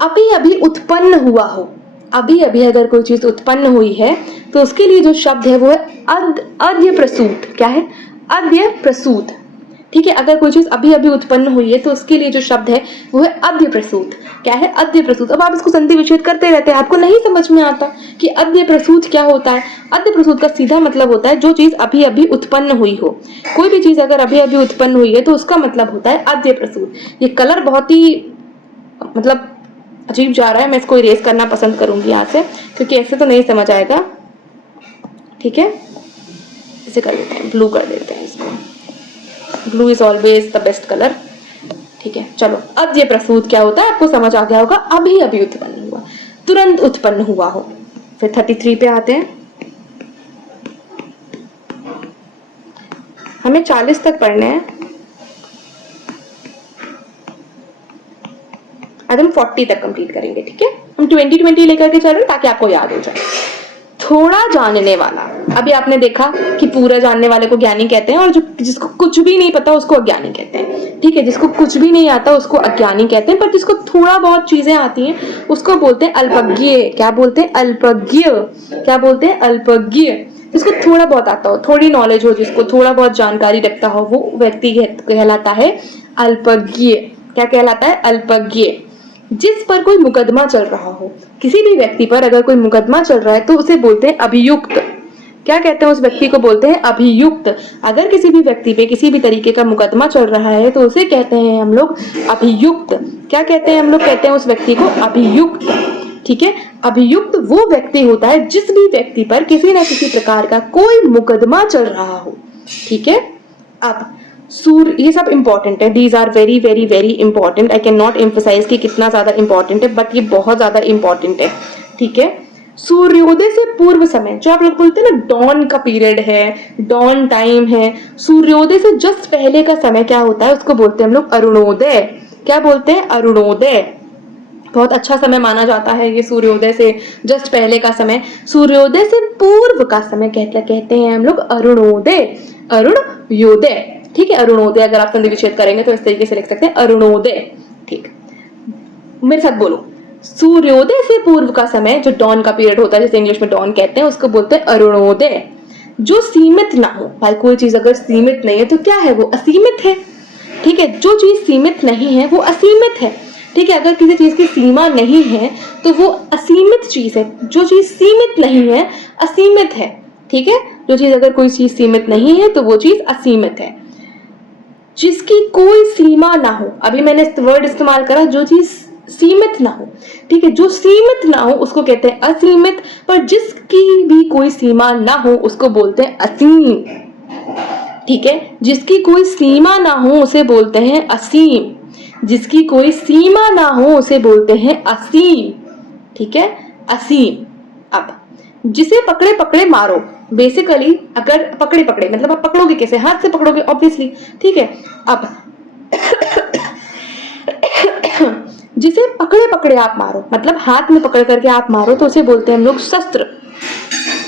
अभी अभी उत्पन्न हुआ हो। अभी अभी अगर कोई चीज उत्पन्न हुई है तो उसके लिए जो शब्द है वो है अद्य प्रसूत। क्या है, अद्य प्रसूत। ठीक है, अगर कोई चीज अभी अभी उत्पन्न हुई है तो उसके लिए जो शब्द है वो है अद्य प्रसूत। क्या है, अद्य प्रसूत। अब आप इसको संधि विच्छेद करते रहते हैं, आपको नहीं समझ में आता कि अद्य प्रसूत क्या होता है। अद्य प्रसूत का सीधा मतलब होता है जो चीज अभी अभी उत्पन्न हुई हो। कोई भी चीज अगर अभी अभी उत्पन्न हुई है तो उसका मतलब होता है अद्य प्रसूत। ये कलर बहुत ही मतलब अजीब जा रहा है, मैं इसको इरेज करना पसंद करूंगी यहाँ से, क्योंकि ऐसे तो नहीं समझ आएगा। ठीक है, इसे कर देते हैं, ब्लू कर देते हैं इसको। Blue is always the best colour. ठीक है, चलो, अब ये प्रसूत क्या होता है आपको समझ आ गया होगा। अभी अभी उत्पन्न हुआ, तुरंत उत्पन्न हुआ हो। फिर 33 पे आते हैं। हमें 40 तक पढ़ने हैं, आज हम 40 तक कंप्लीट करेंगे। ठीक है, हम 20 लेकर के चल रहे हैं ताकि आपको याद हो जाए। थोड़ा जानने वाला, अभी आपने देखा कि पूरा जानने वाले को ज्ञानी कहते हैं, और जो जिसको कुछ भी नहीं पता उसको अज्ञानी कहते हैं। ठीक है, जिसको कुछ भी नहीं आता उसको अज्ञानी कहते हैं, पर जिसको थोड़ा बहुत चीजें आती हैं उसको बोलते हैं अल्पज्ञ। क्या बोलते हैं, अल्पज्ञ। क्या बोलते हैं, अल्पज्ञ। जिसको थोड़ा बहुत आता हो, थोड़ी नॉलेज हो, जिसको थोड़ा बहुत जानकारी रखता हो, वो व्यक्ति कहलाता है अल्पज्ञ। क्या कहलाता है, अल्पज्ञ। जिस पर कोई मुकदमा चल रहा हो, किसी भी व्यक्ति पर अगर कोई मुकदमा चल रहा है तो उसे बोलते हैं अभियुक्त। क्या कहते हैं, उस व्यक्ति को बोलते हैं अभियुक्त। अगर किसी भी व्यक्ति पे किसी भी तरीके का मुकदमा चल रहा है तो उसे कहते हैं हम लोग अभियुक्त। क्या कहते हैं, हम लोग कहते हैं उस व्यक्ति को अभियुक्त। ठीक है, अभियुक्त वो व्यक्ति होता है जिस भी व्यक्ति पर किसी न किसी प्रकार का कोई मुकदमा चल रहा हो। ठीक है, अब सूर्य, ये सब इंपॉर्टेंट है, these are very very very important. I can not emphasise कि कितना ज्यादा इंपॉर्टेंट है, बट ये बहुत ज्यादा इंपॉर्टेंट है। ठीक है, सूर्योदय से पूर्व समय, जो आप लोग बोलते हैं ना डॉन का पीरियड है, डॉन टाइम है, सूर्योदय से जस्ट पहले का समय क्या होता है, उसको बोलते हैं हम लोग अरुणोदय। क्या बोलते हैं, अरुणोदय। बहुत अच्छा समय माना जाता है ये सूर्योदय से जस्ट पहले का समय। सूर्योदय से पूर्व का समय कहते हैं हम लोग अरुणोदय, अरुणयोदय। ठीक है, अरुणोदय अगर आप संधि विच्छेद करेंगे तो इस तरीके से लिख सकते हैं अरुणोदय। ठीक, मेरे साथ बोलो, सूर्योदय से पूर्व का समय जो डॉन का पीरियड होता है, जिसे इंग्लिश में डॉन कहते हैं, उसको बोलते हैं अरुणोदय। जो सीमित ना हो। भाई कोई चीज अगर सीमित नहीं है तो क्या है, वो असीमित है। ठीक है, जो चीज सीमित नहीं है वो असीमित है। ठीक है, अगर किसी चीज की सीमा नहीं है तो वो असीमित चीज है। जो चीज सीमित नहीं है असीमित है। ठीक है, जो चीज अगर कोई चीज सीमित नहीं है तो वो चीज असीमित है। जिसकी कोई सीमा ना हो, अभी मैंने वर्ड इस्तेमाल करा, जो चीज सीमित ना हो। ठीक है, जो सीमित ना हो उसको कहते हैं असीमित, पर जिसकी भी कोई सीमा ना हो उसको बोलते हैं असीम। ठीक है, जिसकी कोई सीमा ना हो उसे बोलते हैं असीम। जिसकी कोई सीमा ना हो उसे बोलते हैं असीम। ठीक है, असीम। अब जिसे पकड़े पकड़े मारो, बेसिकली अगर पकड़े पकड़े मतलब आप पकड़ोगे कैसे, हाथ से पकड़ोगे ऑब्वियसली। ठीक है, अब जिसे पकड़े पकड़े आप मारो मतलब हाथ में पकड़ करके आप मारो तो उसे बोलते हैं हम लोग शस्त्र।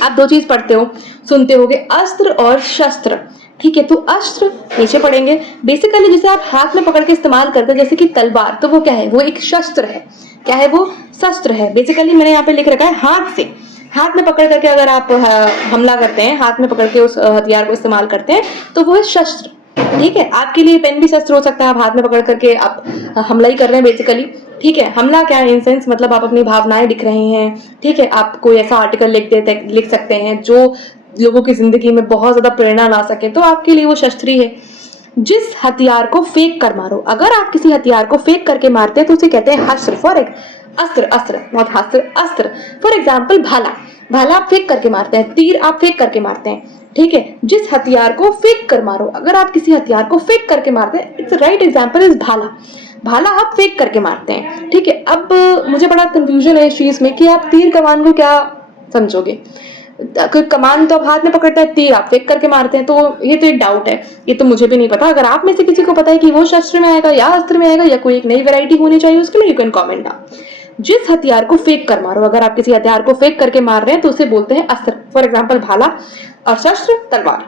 आप दो चीज पढ़ते हो, सुनते होगे, अस्त्र और शस्त्र। ठीक है, तो अस्त्र नीचे पढ़ेंगे, बेसिकली जिसे आप हाथ में पकड़ के इस्तेमाल करते हैं जैसे कि तलवार, तो वो क्या है, वो एक शस्त्र है। क्या है वो, शस्त्र है। बेसिकली मैंने यहाँ पे लिख रखा है हाथ से, हाथ में पकड़ करके अगर आप हमला करते हैं, हाथ में पकड़ के उस हथियार को इस्तेमाल करते हैं तो वो है शस्त्र। ठीक है, आपके लिए पेन भी शस्त्र हो सकता है, आप हाथ में पकड़ करके आप हमला ही कर रहे हैं बेसिकली। ठीक है, हमला क्या है इन सेंस, मतलब आप अपनी भावनाएं लिख रहे हैं। ठीक है, आप कोई ऐसा आर्टिकल लिख सकते हैं जो लोगों की जिंदगी में बहुत ज्यादा प्रेरणा ला सके, तो आपके लिए वो शस्त्र ही है। जिस हथियार को फेंक कर मारो, अगर आप किसी हथियार को फेंक करके मारते हैं तो उसे कहते हैं अस्त्र। अस्त्र, अस्त्र नॉट अस्त्र, अस्त्र। फॉर एग्जाम्पल भाला, भाला आप फेंक करके मारते हैं, तीर आप फेंक करके मारते हैं। ठीक है, जिस हथियार को फेंक कर मारो, अगर आप किसी हथियार को फेंक करके मारते हैं, इट्स राइट एग्जाम्पल इज भाला। भाला आप फेंक करके मारते हैं। ठीक है, अब मुझे बड़ा कंफ्यूजन है इस चीज में कि आप तीर कमान को क्या समझोगे। कमान तो आप हाथ में पकड़ते हैं, तीर आप फेंक करके मारते हैं, तो ये तो एक डाउट है, ये तो मुझे भी नहीं पता। अगर आप में से किसी को पता है कि वो शस्त्र में आएगा या अस्त्र में आएगा या कोई एक नई वैरायटी होनी चाहिए उसके लिए, यू कैन कमेंट डाउन। जिस हथियार को फेंक कर मारो, अगर आप किसी हथियार को फेंक करके मार रहे हैं तो उसे बोलते हैं अस्त्र। फॉर एग्जाम्पल भाला, और शस्त्र तलवार।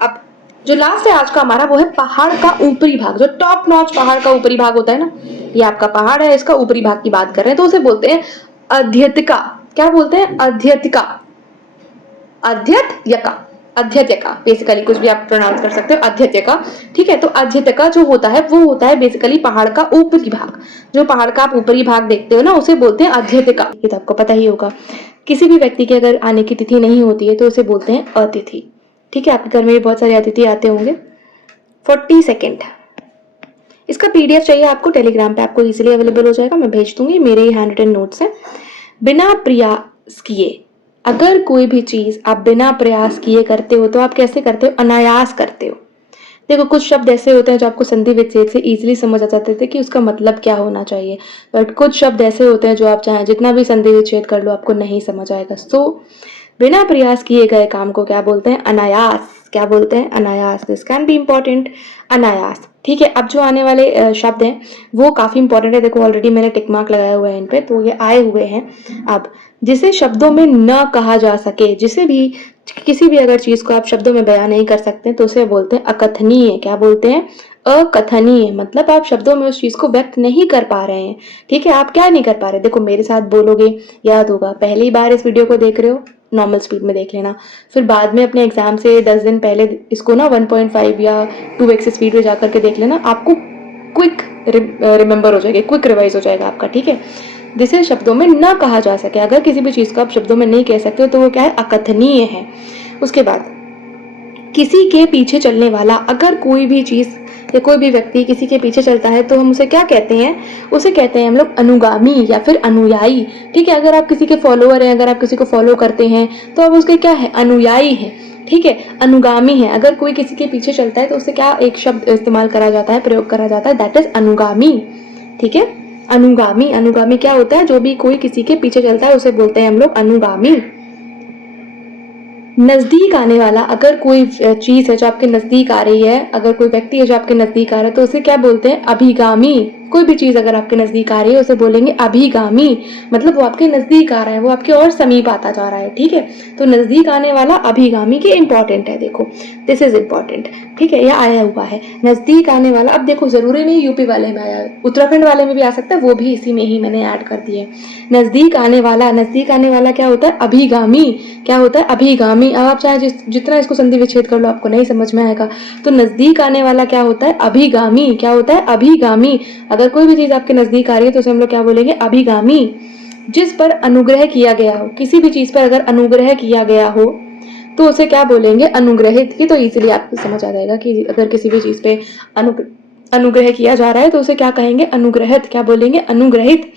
अब जो लास्ट है आज का हमारा, वो है पहाड़ का ऊपरी भाग, जो टॉप नॉच पहाड़ का ऊपरी भाग होता है ना, ये आपका पहाड़ है, इसका ऊपरी भाग की बात कर रहे हैं, तो उसे बोलते हैं अध्यतिका। क्या बोलते हैं, अध्यतिका, अध्यत्यका, अध्यत्यका। बेसिकली कुछ भी आप प्रोनाउंस कर सकते हो, अध्यत्यका। ठीक है, तो अध्यत्यका जो होता है वो होता है बेसिकली पहाड़ का ऊपरी भाग। जो पहाड़ का आप ऊपरी भाग देखते हो ना, उसे बोलते हैं अध्यत्यका। ये तो आपको पता ही होगा। किसी भी व्यक्ति की अगर आने की तिथि नहीं होती है तो उसे बोलते हैं अतिथि। ठीक है, आपके घर में भी बहुत सारे अतिथि आते होंगे। 40 सेकेंड। इसका पीडीएफ चाहिए आपको, टेलीग्राम पे आपको इजीली अवेलेबल हो जाएगा, मैं भेज दूंगी, मेरे ही हैंड रिटन नोट्स हैं। बिना प्रयास किए, अगर कोई भी चीज आप बिना प्रयास किए करते हो तो आप कैसे करते हो, अनायास करते हो। देखो कुछ शब्द ऐसे होते हैं जो आपको संधि विच्छेद से इजीली समझ आ जाते थे कि उसका मतलब क्या होना चाहिए, बट कुछ शब्द ऐसे होते हैं जो आप चाहें जितना भी संधि विच्छेद कर लो आपको नहीं समझ आएगा। सो बिना प्रयास किए गए काम को क्या बोलते हैं, अनायास। क्या बोलते हैं, अनायास। दिस कैन बी इम्पोर्टेंट, अनायास। ठीक है, अब जो आने वाले शब्द हैं वो काफी इंपॉर्टेंट है। देखो ऑलरेडी मैंने टिक मार्क लगाया हुआ है इन पे, तो ये आए हुए हैं। अब जिसे शब्दों में न कहा जा सके, जिसे भी किसी भी अगर चीज को आप शब्दों में बयान नहीं कर सकते तो उसे बोलते हैं अकथनीय। क्या बोलते हैं, अकथनीय। मतलब आप शब्दों में उस चीज को व्यक्त नहीं कर पा रहे हैं। ठीक है, आप क्या नहीं कर पा रहे, देखो मेरे साथ बोलोगे, याद होगा। पहली बार इस वीडियो को देख रहे हो, नॉर्मल स्पीड में देख लेना, फिर बाद में अपने एग्जाम से 10 दिन पहले इसको ना 1.5 या 2x स्पीड में जाकर के देख लेना, आपको क्विक रिमेंबर हो जाएगी, क्विक रिवाइज हो जाएगा आपका। ठीक है, जिसे शब्दों में ना कहा जा सके, अगर किसी भी चीज को आप शब्दों में नहीं कह सकते हो तो वो क्या है, अकथनीय है। उसके बाद किसी के पीछे चलने वाला, अगर कोई भी चीज या कोई भी व्यक्ति किसी के पीछे चलता है तो हम उसे क्या कहते हैं, उसे कहते हैं हम लोग अनुगामी या फिर अनुयायी। ठीक है, अगर आप किसी के फॉलोअर हैं, अगर आप किसी को फॉलो करते हैं तो आप उसके क्या है, अनुयायी हैं। ठीक है, अनुगामी है। अगर कोई किसी के पीछे चलता है तो उससे क्या एक शब्द इस्तेमाल करा जाता है, प्रयोग करा जाता है, दैट इज अनुगामी। ठीक है, अनुगामी। अनुगामी क्या होता है, जो भी कोई किसी के पीछे चलता है उसे बोलते हैं हम लोग अनुगामी। नजदीक आने वाला, अगर कोई चीज है जो आपके नजदीक आ रही है, अगर कोई व्यक्ति है जो आपके नजदीक आ रहा है तो उसे क्या बोलते हैं, अभिगामी। कोई भी चीज़ अगर आपके नज़दीक आ रही है उसे बोलेंगे अभिगामी, मतलब वो आपके नज़दीक आ रहा है, वो आपके और समीप आता जा रहा है, ठीक है। तो नज़दीक आने वाला अभिगामी के इंपॉर्टेंट है, देखो दिस इज इंपॉर्टेंट, ठीक है, यह आया हुआ है नज़दीक आने वाला। अब देखो ज़रूरी नहीं यूपी वाले में आया है, उत्तराखंड वाले में भी आ सकता है, वो भी इसी में ही मैंने ऐड कर दिया है। नज़दीक आने वाला, नज़दीक आने वाला क्या होता है? अभिगामी। क्या होता है? अभिगामी। अब आप चाहे जितना इसको संधि विच्छेद कर लो आपको नहीं समझ में आएगा। तो नज़दीक आने वाला क्या होता है? अभिगामी। क्या होता है? अभिगामी। अगर कोई भी चीज़ आपके नज़दीक आ रही है तो उसे हम लोग क्या बोलेंगे? अभिगामी। जिस पर अनुग्रह किया गया हो, किसी भी चीज़ पर अगर अनुग्रह किया गया हो तो उसे क्या बोलेंगे? अनुग्रहित। ये तो इजीली आपको समझ आ जाएगा कि अगर किसी भी चीज़ पे अनुग्रह किया जा रहा है तो उसे क्या कहेंगे? अनुग्रहित। क्या बोलेंगे? अनुग्रहित,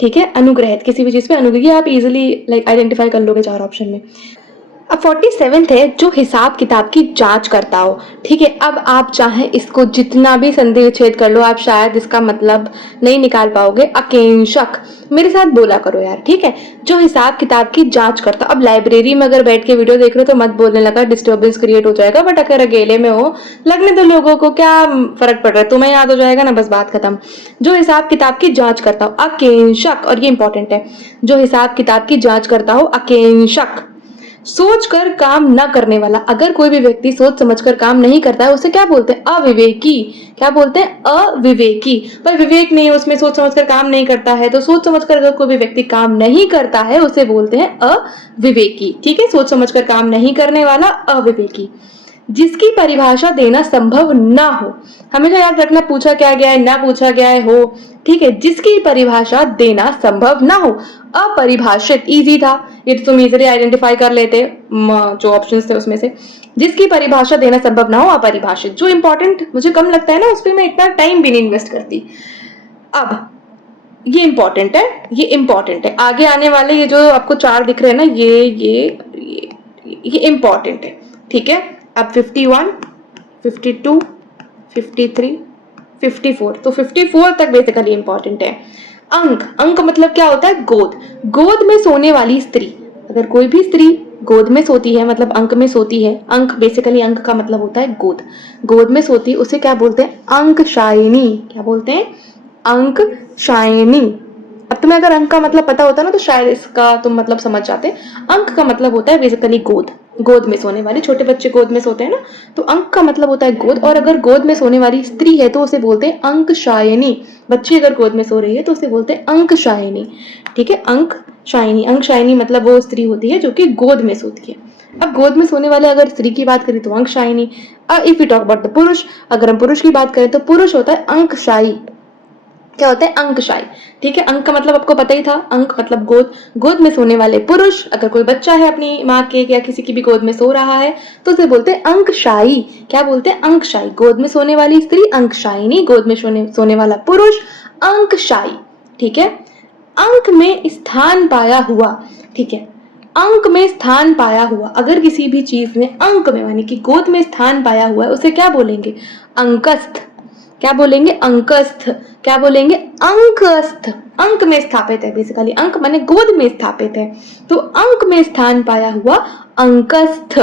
ठीक है, अनुग्रहित। किसी भी चीज़ पे अनुग्रह आप इजीली लाइक आइडेंटिफाई कर लोगे 4 ऑप्शन में। अब 47th है जो हिसाब किताब की जांच करता हो, ठीक है। अब आप चाहें इसको जितना भी संधि विच्छेद कर लो, आप शायद इसका मतलब नहीं निकाल पाओगे। अकेंशक, मेरे साथ बोला करो यार, ठीक है। जो हिसाब किताब की जांच करता। अब लाइब्रेरी में अगर बैठ के वीडियो देख रहे हो तो मत बोलने लगा, डिस्टर्बेंस क्रिएट हो जाएगा। बट अगर अकेले में हो, लगने दो लोगों को, क्या फर्क पड़ रहा है, तुम्हें याद हो जाएगा ना, बस बात खत्म। जो हिसाब किताब की जांच करता हो, अकेंशक, और ये इंपॉर्टेंट है, जो हिसाब किताब की जांच करता हो, अकेंशक। सोच कर काम न करने वाला। अगर कोई भी व्यक्ति सोच समझकर काम नहीं करता है उसे क्या बोलते हैं? अविवेकी। क्या बोलते हैं? अविवेकी। पर विवेक नहीं है उसमें, सोच समझकर काम नहीं करता है, तो सोच समझकर अगर कोई भी व्यक्ति काम नहीं करता है उसे बोलते हैं अविवेकी, ठीक है। सोच समझकर काम नहीं करने वाला, अविवेकी। जिसकी परिभाषा देना संभव ना हो, हमेशा याद रखना, पूछा क्या गया है, ना पूछा गया है, हो, ठीक है। जिसकी परिभाषा देना संभव ना हो। अपरिभाषित, इजी था, ये तो तुम इजीली आइडेंटिफाई कर लेते जो ऑप्शंस थे उसमें से। जिसकी परिभाषा देना संभव ना हो, अपरिभाषित। जो इंपॉर्टेंट मुझे कम लगता है ना उस पर मैं इतना टाइम भी नहीं इन्वेस्ट करती। अब ये इंपॉर्टेंट है, ये इंपॉर्टेंट है। आगे आने वाले ये जो आपको 4 दिख रहे हैं ना, ये इंपॉर्टेंट है, ठीक है। अब 51, 52, 53, 54, तो 54 तक बेसिकली इंपॉर्टेंट है। अंक, अंक मतलब क्या होता है? गोद। गोद में सोने वाली स्त्री। अगर कोई भी स्त्री गोद में सोती है मतलब अंक में सोती है, अंक बेसिकली अंक का मतलब होता है गोद। गोद में सोती है उसे क्या बोलते हैं? अंकशायिनी। क्या बोलते हैं? अंकशायिनी। अब तुम्हें अगर अंक का मतलब पता होता ना तो शायद इसका तुम मतलब समझ जाते। अंक का मतलब होता है बेसिकली गोद, गोद में सोने वाली। छोटे बच्चे गोद में सोते हैं ना, तो अंक का मतलब होता है गोद। और अगर गोद में सोने वाली स्त्री है तो उसे बोलते हैं अंकशायिनी। बच्ची अगर गोद में सो रही है तो उसे बोलते हैं अंकशायिनी, ठीक है। अंकशायिनी, अंकशायिनी मतलब वो स्त्री होती है जो कि गोद में सोती है। अब गोद में सोने वाले अगर स्त्री की बात करें तो अंकशायिनी। If you talk about the पुरुष, अगर हम पुरुष की बात करें तो पुरुष होता है अंकशायी। क्या होता है? अंकशायी, ठीक है। अंक का मतलब आपको पता ही था, अंक मतलब गोद। गोद में सोने वाले पुरुष, अगर कोई बच्चा है अपनी माँ के या किसी की भी गोद में सो रहा है तो उसे बोलते हैं अंकशायी। क्या बोलते हैं? अंकशायी। गोद में सोने वाली स्त्री अंकशायिनी, गोद में सोने वाला पुरुष अंकशायी, ठीक है। अंक में स्थान पाया हुआ, ठीक है। अंक में स्थान पाया हुआ, अगर किसी भी चीज ने अंक में यानी कि गोद में स्थान पाया हुआ है उसे क्या बोलेंगे? अंकस्थ। क्या बोलेंगे? अंकस्थ। क्या बोलेंगे? अंकस्थ। अंक में स्थापित है, बेसिकली अंक माने गोद में स्थापित है, तो अंक में स्थान पाया हुआ अंकस्थ,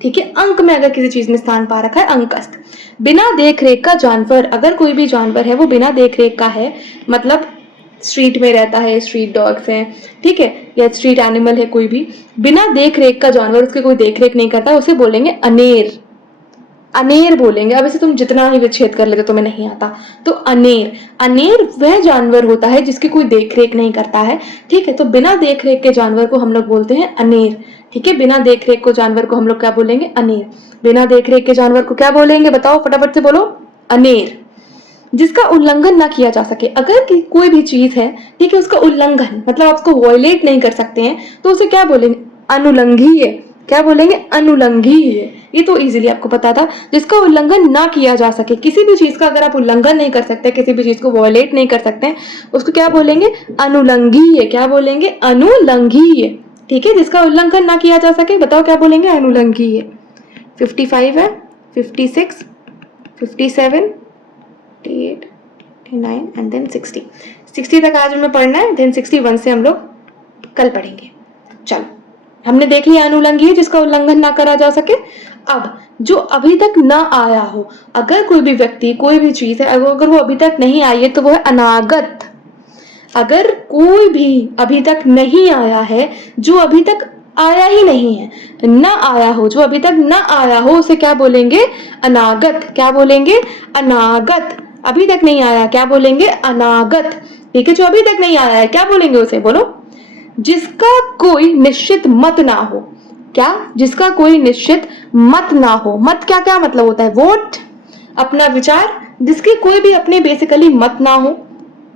ठीक है। अंक में अगर किसी चीज में स्थान पा रखा है, अंकस्थ। बिना देख रेख का जानवर, अगर कोई भी जानवर है वो बिना देख रेख का है, मतलब स्ट्रीट में रहता है, स्ट्रीट डॉग्स हैं, ठीक है, या स्ट्रीट एनिमल है कोई भी, बिना देख रेख का जानवर, उसके कोई देख रेख नहीं करता, उसे बोलेंगे अनेर। अनेर बोलेंगे। अब इसे तुम जितना ही विच्छेद कर लेते तुम्हें नहीं आता, तो अनेर। अनेर वह जानवर होता है जिसकी कोई देखरेख नहीं करता है, ठीक है। तो बिना देखरेख के जानवर को हम लोग बोलते हैं अनेर, ठीक है। बिना देखरेख को जानवर को हम लोग क्या बोलेंगे? अनेर। बिना देखरेख के जानवर को क्या बोलेंगे? बताओ फटाफट से बोलो। अनेर। जिसका उल्लंघन ना किया जा सके, अगर कोई भी चीज है, ठीक है, उसका उल्लंघन मतलब आप उसको वॉयलेट नहीं कर सकते हैं तो उसे क्या बोलेंगे? अनुलंघीय। क्या बोलेंगे? अनुलंघीय। ये तो इजीली आपको पता था। जिसका उल्लंघन ना किया जा सके, किसी भी चीज का अगर आप उल्लंघन नहीं कर सकते, किसी भी चीज को वॉयलेट नहीं कर सकते, उसको क्या बोलेंगे? अनुलंघीय। क्या बोलेंगे? अनुलंघीय, ठीक है। जिसका उल्लंघन ना किया जा सके, बताओ क्या बोलेंगे? अनुलंघीय। 55 है, 56, 57, 58, 59 एंड देन 60। 60 तक आज हमें पढ़ना है, देन 61 से हम लोग कल पढ़ेंगे। चलो हमने देख लिया अनुलंघी है जिसका उल्लंघन ना करा जा सके। अब जो अभी तक ना आया हो, अगर कोई भी व्यक्ति कोई भी चीज है अगर वो अभी तक नहीं आई है तो वो है अनागत। अगर कोई भी अभी तक नहीं आया है, जो अभी तक आया ही नहीं है, ना आया हो, जो अभी तक ना आया हो, उसे क्या बोलेंगे? अनागत। क्या बोलेंगे? अनागत। अभी तक नहीं आया, क्या बोलेंगे? अनागत। ठीक है, जो अभी तक नहीं आया है क्या बोलेंगे उसे? बोलो। जिसका कोई निश्चित मत ना हो। क्या? जिसका कोई निश्चित मत ना हो। मत क्या क्या मतलब होता है? वोट, अपना विचार। जिसके कोई भी अपने बेसिकली मत ना हो,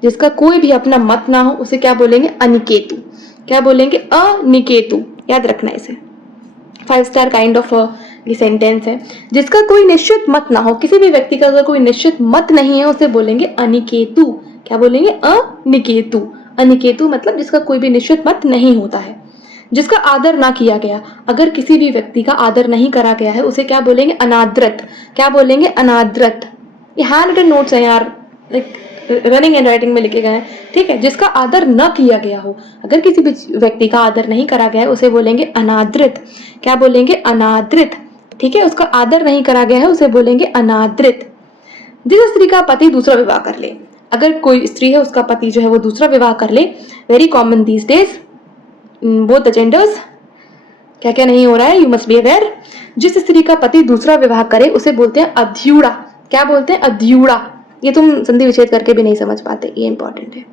जिसका कोई भी अपना मत ना हो, उसे क्या बोलेंगे? अनिकेतु। क्या बोलेंगे? अनिकेतु। याद रखना इसे, 5 स्टार काइंड ऑफ ये सेंटेंस है। जिसका कोई निश्चित मत ना हो, किसी भी व्यक्ति का अगर कोई निश्चित मत नहीं है उसे बोलेंगे अनिकेतु। क्या बोलेंगे? अनिकेतु। अनिकेतु मतलब जिसका कोई भी निश्चित मत नहीं होता है। जिसका आदर ना किया गया, अगर किसी भी व्यक्ति का आदर नहीं करा गया है उसे क्या बोलेंगे? अनादृत। क्या बोलेंगे? अनादृत। ये हैंड रिटन नोट्स है यार, लाइक रनिंग एंड राइटिंग में लिखे गए हैं। ठीक है, जिसका आदर न किया गया हो, अगर किसी भी व्यक्ति का आदर नहीं करा गया है उसे बोलेंगे अनादृत। क्या बोलेंगे? अनादृत। ठीक है, उसका आदर नहीं करा गया है उसे बोलेंगे अनादृत। जिस स्त्री का पति दूसरा विवाह कर ले, अगर कोई स्त्री है उसका पति जो है वो दूसरा विवाह कर ले, very common these days, both the genders, क्या क्या नहीं हो रहा है, यू मस्ट बी अवेयर। जिस स्त्री का पति दूसरा विवाह करे उसे बोलते हैं अध्युड़ा। क्या बोलते हैं? अध्युड़ा। ये तुम संधि विच्छेद करके भी नहीं समझ पाते, ये इंपॉर्टेंट है।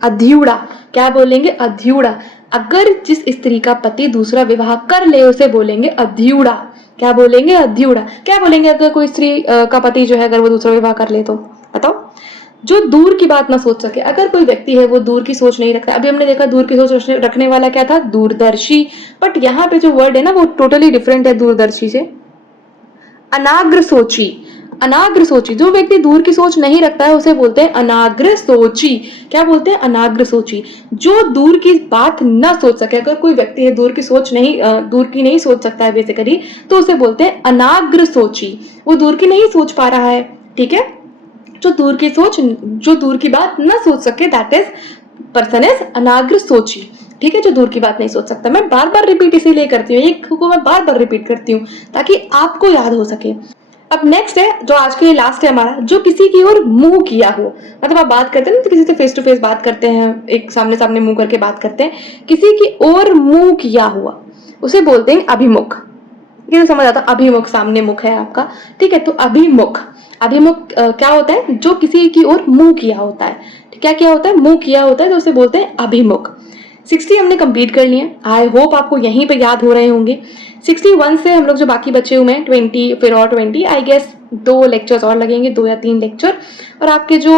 अध्युड़ा। क्या बोलेंगे? अध्युड़ा। अगर जिस स्त्री का पति दूसरा विवाह कर ले उसे बोलेंगे अध्युड़ा। क्या बोलेंगे? अध्युड़ा। क्या बोलेंगे अगर कोई स्त्री का पति जो है अगर वो दूसरा विवाह कर ले तो? बताओ। जो दूर की बात ना सोच सके, अगर कोई व्यक्ति है वो दूर की सोच नहीं रखता। अभी हमने देखा दूर की सोच रखने वाला क्या था? दूरदर्शी। बट यहाँ पे जो वर्ड है ना वो टोटली डिफरेंट है दूरदर्शी से। अनाग्र सोची। अनाग्र सोची, जो व्यक्ति दूर की सोच नहीं रखता है उसे बोलते हैं अनाग्र सोची। क्या बोलते हैं? अनाग्र सोची। जो दूर की बात ना सोच सके, अगर कोई व्यक्ति है दूर की सोच नहीं दूर की नहीं सोच सकता है बेसिकली, तो उसे बोलते हैं अनाग्र सोची। वो दूर की नहीं सोच पा रहा है। ठीक है, जो दूर की बात ना सोच सके, दैट इज पर्सन इज अनाग्र सोची। ठीक है, जो दूर की बात नहीं सोच सकता। मैं बार बार रिपीट इसीलिए करती हूँ, एक को मैं बार बार रिपीट करती हूँ ताकि आपको याद हो सके। अब नेक्स्ट है जो आज के लिए लास्ट है हमारा, जो किसी की ओर मुंह किया हो। मतलब आप बात करते हैं ना तो किसी से फेस टू फेस बात करते हैं, एक सामने सामने मुंह करके बात करते हैं, किसी की ओर मुंह किया हुआ उसे बोलते हैं अभिमुख। ये तो समझ आता, अभिमुख सामने मुख है आपका। ठीक है, तो अभिमुख। अभिमुख क्या होता है? जो किसी की ओर मुंह किया होता है। क्या क्या होता है? मुंह किया होता है, तो उसे बोलते हैं अभिमुख। 60 हमने कंप्लीट कर लिए। आई होप आपको यहीं पे याद हो रहे होंगे। 61 से हम लोग जो बाकी बचे हुए हैं 20 फिर और 20, आई गेस 2 लेक्चर्स और लगेंगे, 2 या 3 लेक्चर, और आपके जो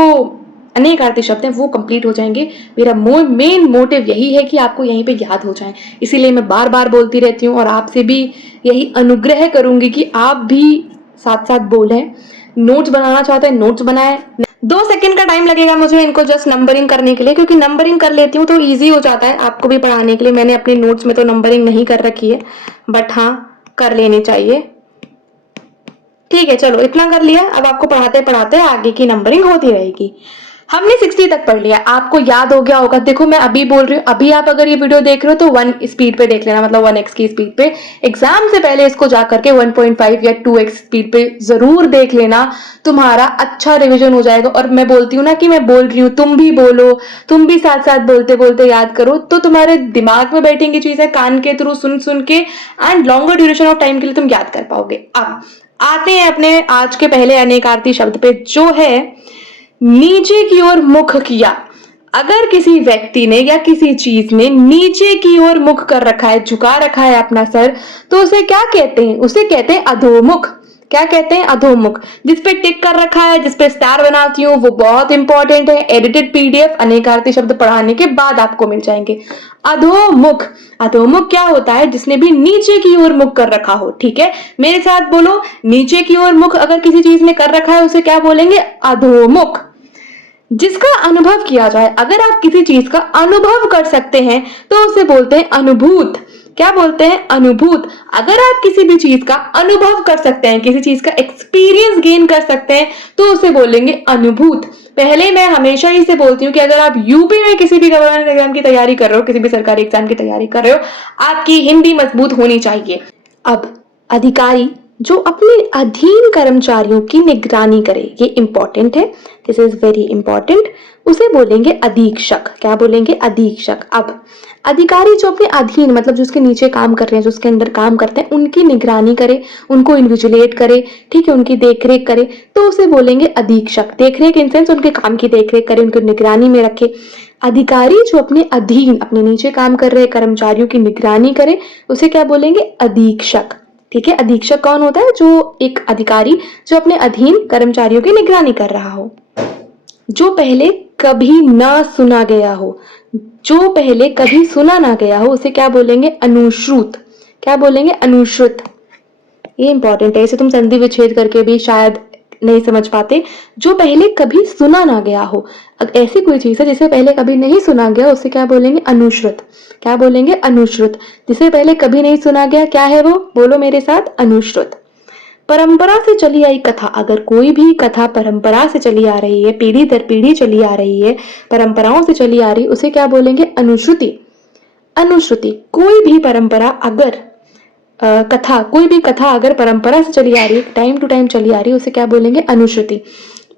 अनेक आरती शब्द हैं वो कंप्लीट हो जाएंगे। मेरा मेन मोटिव यही है कि आपको यहीं पे याद हो जाए, इसीलिए मैं बार बार बोलती रहती हूँ और आपसे भी यही अनुग्रह करूंगी कि आप भी साथ साथ बोलें। नोट्स बनाना चाहते हैं नोट्स बनाए। 2 सेकंड का टाइम लगेगा मुझे इनको जस्ट नंबरिंग करने के लिए, क्योंकि नंबरिंग कर लेती हूँ तो इजी हो जाता है आपको भी पढ़ाने के लिए। मैंने अपनी नोट्स में तो नंबरिंग नहीं कर रखी है, बट हाँ कर लेनी चाहिए। ठीक है, चलो इतना कर लिया। अब आपको पढ़ाते पढ़ाते आगे की नंबरिंग होती रहेगी। हमने 60 तक पढ़ लिया, आपको याद हो गया होगा। देखो मैं अभी बोल रही हूँ, अभी आप अगर ये वीडियो देख रहे हो तो 1 स्पीड पे देख लेना, मतलब 1x की स्पीड पे। एग्जाम से पहले इसको जाकर के 1.5 या 2x स्पीड पे जरूर देख लेना, तुम्हारा अच्छा रिवीजन हो जाएगा। और मैं बोलती हूँ ना कि मैं बोल रही हूँ, तुम भी बोलो, तुम भी साथ साथ बोलते बोलते याद करो, तो तुम्हारे दिमाग में बैठेंगी चीजें कान के थ्रू सुन सुन के, and longer duration of time के लिए तुम याद कर पाओगे। अब आते हैं अपने आज के पहले अनेकार्थी शब्द पे, जो है नीचे की ओर मुख किया। अगर किसी व्यक्ति ने या किसी चीज ने नीचे की ओर मुख कर रखा है, झुका रखा है अपना सर, तो उसे क्या कहते हैं? उसे कहते हैं अधोमुख। क्या कहते हैं? अधोमुख। जिसपे टिक कर रखा है, जिसपे स्टार बनाती हूँ, वो बहुत इंपॉर्टेंट है। एडिटेड पीडीएफ अनेकार्थी शब्द पढ़ाने के बाद आपको मिल जाएंगे। अधोमुख। अधोमुख क्या होता है? जिसने भी नीचे की ओर मुख कर रखा हो। ठीक है, मेरे साथ बोलो, नीचे की ओर मुख अगर किसी चीज ने कर रखा है उसे क्या बोलेंगे? अधोमुख। जिसका अनुभव किया जाए, अगर आप किसी चीज का अनुभव कर सकते हैं तो उसे बोलते हैं अनुभूत। क्या बोलते हैं? अनुभूत। अगर आप किसी भी चीज का अनुभव कर सकते हैं, किसी चीज का एक्सपीरियंस गेन कर सकते हैं, तो उसे बोलेंगे अनुभूत। पहले मैं हमेशा ही से बोलती हूँ कि अगर आप यूपी में किसी भी गवर्नमेंट एग्जाम की तैयारी कर रहे हो, किसी भी सरकारी एग्जाम की तैयारी कर रहे हो, आपकी हिंदी मजबूत होनी चाहिए। अब अधिकारी जो अपने अधीन कर्मचारियों की निगरानी करे, ये इंपॉर्टेंट है, दिस इज वेरी इंपॉर्टेंट, उसे बोलेंगे अधीक्षक। क्या बोलेंगे? अधीक्षक। अब अधिकारी जो अपने अधीन मतलब जो उसके नीचे काम कर रहे हैं, जो उसके अंदर काम करते हैं, उनकी निगरानी करे, उनको इन्विजिलेट करे, ठीक है, उनकी देखरेख करे, तो उसे बोलेंगे अधीक्षक। देखरेख इन सेंस उनके काम की देखरेख करे, उनकी निगरानी में रखे। अधिकारी जो अपने अधीन अपने नीचे काम कर रहे कर्मचारियों की निगरानी करे, उसे क्या बोलेंगे? अधीक्षक। ठीक है, अधीक्षक कौन होता है? जो एक अधिकारी जो अपने अधीन कर्मचारियों की निगरानी कर रहा हो। जो पहले कभी ना सुना गया हो, जो पहले कभी सुना ना गया हो, उसे क्या बोलेंगे? अनुश्रुत। क्या बोलेंगे? अनुश्रुत। ये इंपॉर्टेंट है, इसे तुम संधि विच्छेद करके भी शायद नहीं समझ पाते। जो पहले कभी सुना ना गया हो, ऐसी कोई चीज है जिसे पहले कभी नहीं सुना गया, उसे क्या बोलेंगे? अनुश्रुत। क्या बोलेंगे? अनुश्रुत। जिसे पहले कभी नहीं सुना गया, क्या है वो? बोलो मेरे साथ, अनुश्रुत। परंपरा से चली आई कथा, अगर कोई भी कथा परंपरा से चली आ रही है, पीढ़ी दर पीढ़ी चली आ रही है, परंपराओं से चली आ रही, उसे क्या बोलेंगे? अनुश्रुति। अनुश्रुति। कोई भी परंपरा अगर कथा, कोई भी कथा अगर परंपरा से चली आ रही है, टाइम टू टाइम चली आ रही है, उसे क्या बोलेंगे? अनुश्रुति।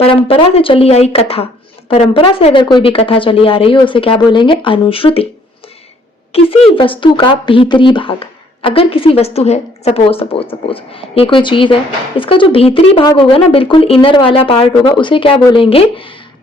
परंपरा से चली आई कथा, परंपरा से अगर कोई भी कथा चली आ रही है, उसे क्या बोलेंगे? अनुश्रुति। किसी वस्तु का भीतरी भाग, अगर किसी वस्तु है, सपोज सपोज सपोज ये कोई चीज है, इसका जो भीतरी भाग होगा ना, बिल्कुल इनर वाला पार्ट होगा, उसे क्या बोलेंगे?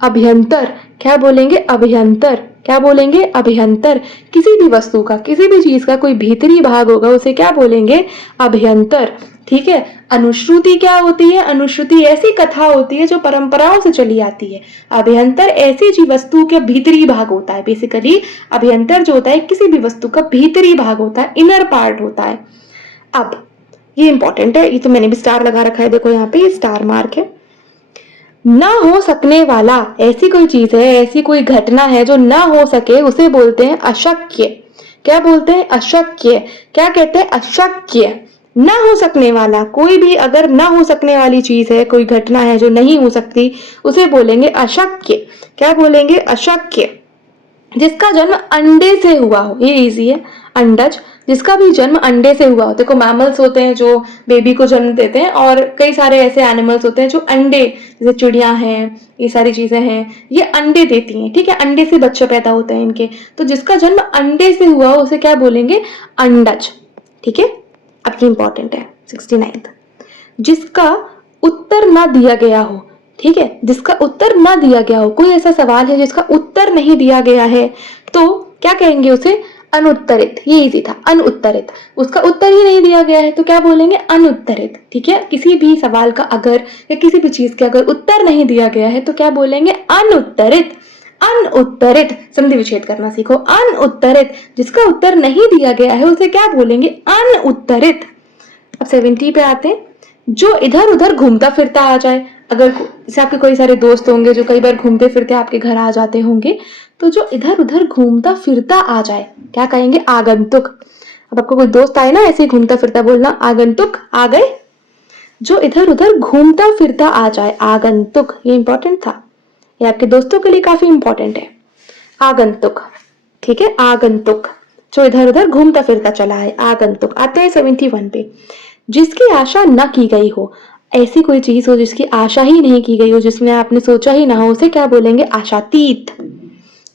अभ्यंतर। क्या बोलेंगे? अभ्यंतर। क्या बोलेंगे? अभ्यंतर। किसी भी वस्तु का, किसी भी चीज का कोई भीतरी भाग होगा, उसे क्या बोलेंगे? अभ्यंतर। ठीक है। अनुश्रुति क्या होती है? अनुश्रुति ऐसी कथा होती है जो परंपराओं से चली आती है। अभ्यंतर ऐसी चीज वस्तु के भीतरी भाग होता है। बेसिकली अभ्यंतर जो होता है किसी भी वस्तु का भीतरी भाग होता है, इनर पार्ट होता है। अब ये इंपॉर्टेंट है, ये तो मैंने भी स्टार लगा रखा है, देखो यहाँ पे ये स्टार मार्क है। ना हो सकने वाला, ऐसी कोई चीज है, ऐसी कोई घटना है जो ना हो सके, उसे बोलते हैं अशक्य। क्या बोलते हैं? अशक्य। क्या कहते हैं? अशक्य। ना हो सकने वाला, कोई भी अगर ना हो सकने वाली चीज है, कोई घटना है जो नहीं हो सकती, उसे बोलेंगे अशक्य। क्या बोलेंगे? अशक्य। जिसका जन्म अंडे से हुआ हो, ये इजी है, अंडज। जिसका भी जन्म अंडे से हुआ हो, देखो मैमल्स होते हैं जो बेबी को जन्म देते हैं, और कई सारे ऐसे एनिमल्स होते हैं जो अंडे, जैसे चिड़िया हैं, ये सारी चीजें हैं, ये अंडे देती हैं, ठीक है, अंडे से बच्चे पैदा होते हैं इनके। तो जिसका जन्म अंडे से हुआ हो, उसे क्या बोलेंगे? अंडज। ठीक है। अब ये इंपॉर्टेंट है, 69। जिसका उत्तर ना दिया गया हो, ठीक है, जिसका उत्तर ना दिया गया हो, कोई ऐसा सवाल है जिसका उत्तर नहीं दिया गया है, तो क्या कहेंगे उसे? अनुत्तरित। ये इजी था, अनुत्तरित। उसका उत्तर ही नहीं दिया गया है तो क्या बोलेंगे? अनुत्तरित। ठीक है, किसी भी सवाल का अगर या किसी भी चीज का अगर उत्तर नहीं दिया गया है तो क्या बोलेंगे? अनुत्तरित। अनुत्तरित। संधि विच्छेद करना सीखो। अनुत्तरित। जिसका उत्तर नहीं दिया गया है उसे क्या बोलेंगे? अनुत्तरित। अब 70 पे आते हैं। जो इधर उधर घूमता फिरता आ जाए, अगर जैसे आपके कोई सारे दोस्त होंगे जो कई बार घूमते फिरते आपके घर आ जाते होंगे, तो जो इधर उधर घूमता फिरता आ जाए, क्या कहेंगे? आगंतुक। अब आपको कोई दोस्त आए ना ऐसे ही घूमता फिरता, बोलना आगंतुक आ गए। जो इधर उधर घूमता फिरता आ जाए, आगंतुक। ये इंपॉर्टेंट था, ये आपके दोस्तों के लिए काफी इंपॉर्टेंट है। आगंतुक। ठीक है, आगंतुक। जो इधर उधर घूमता फिरता चला है, आगंतुक। आते हैं 71 पे। जिसकी आशा न की गई हो, ऐसी कोई चीज हो जिसकी आशा ही नहीं की गई हो, जिसमें आपने सोचा ही ना हो, उसे क्या बोलेंगे? आशातीत।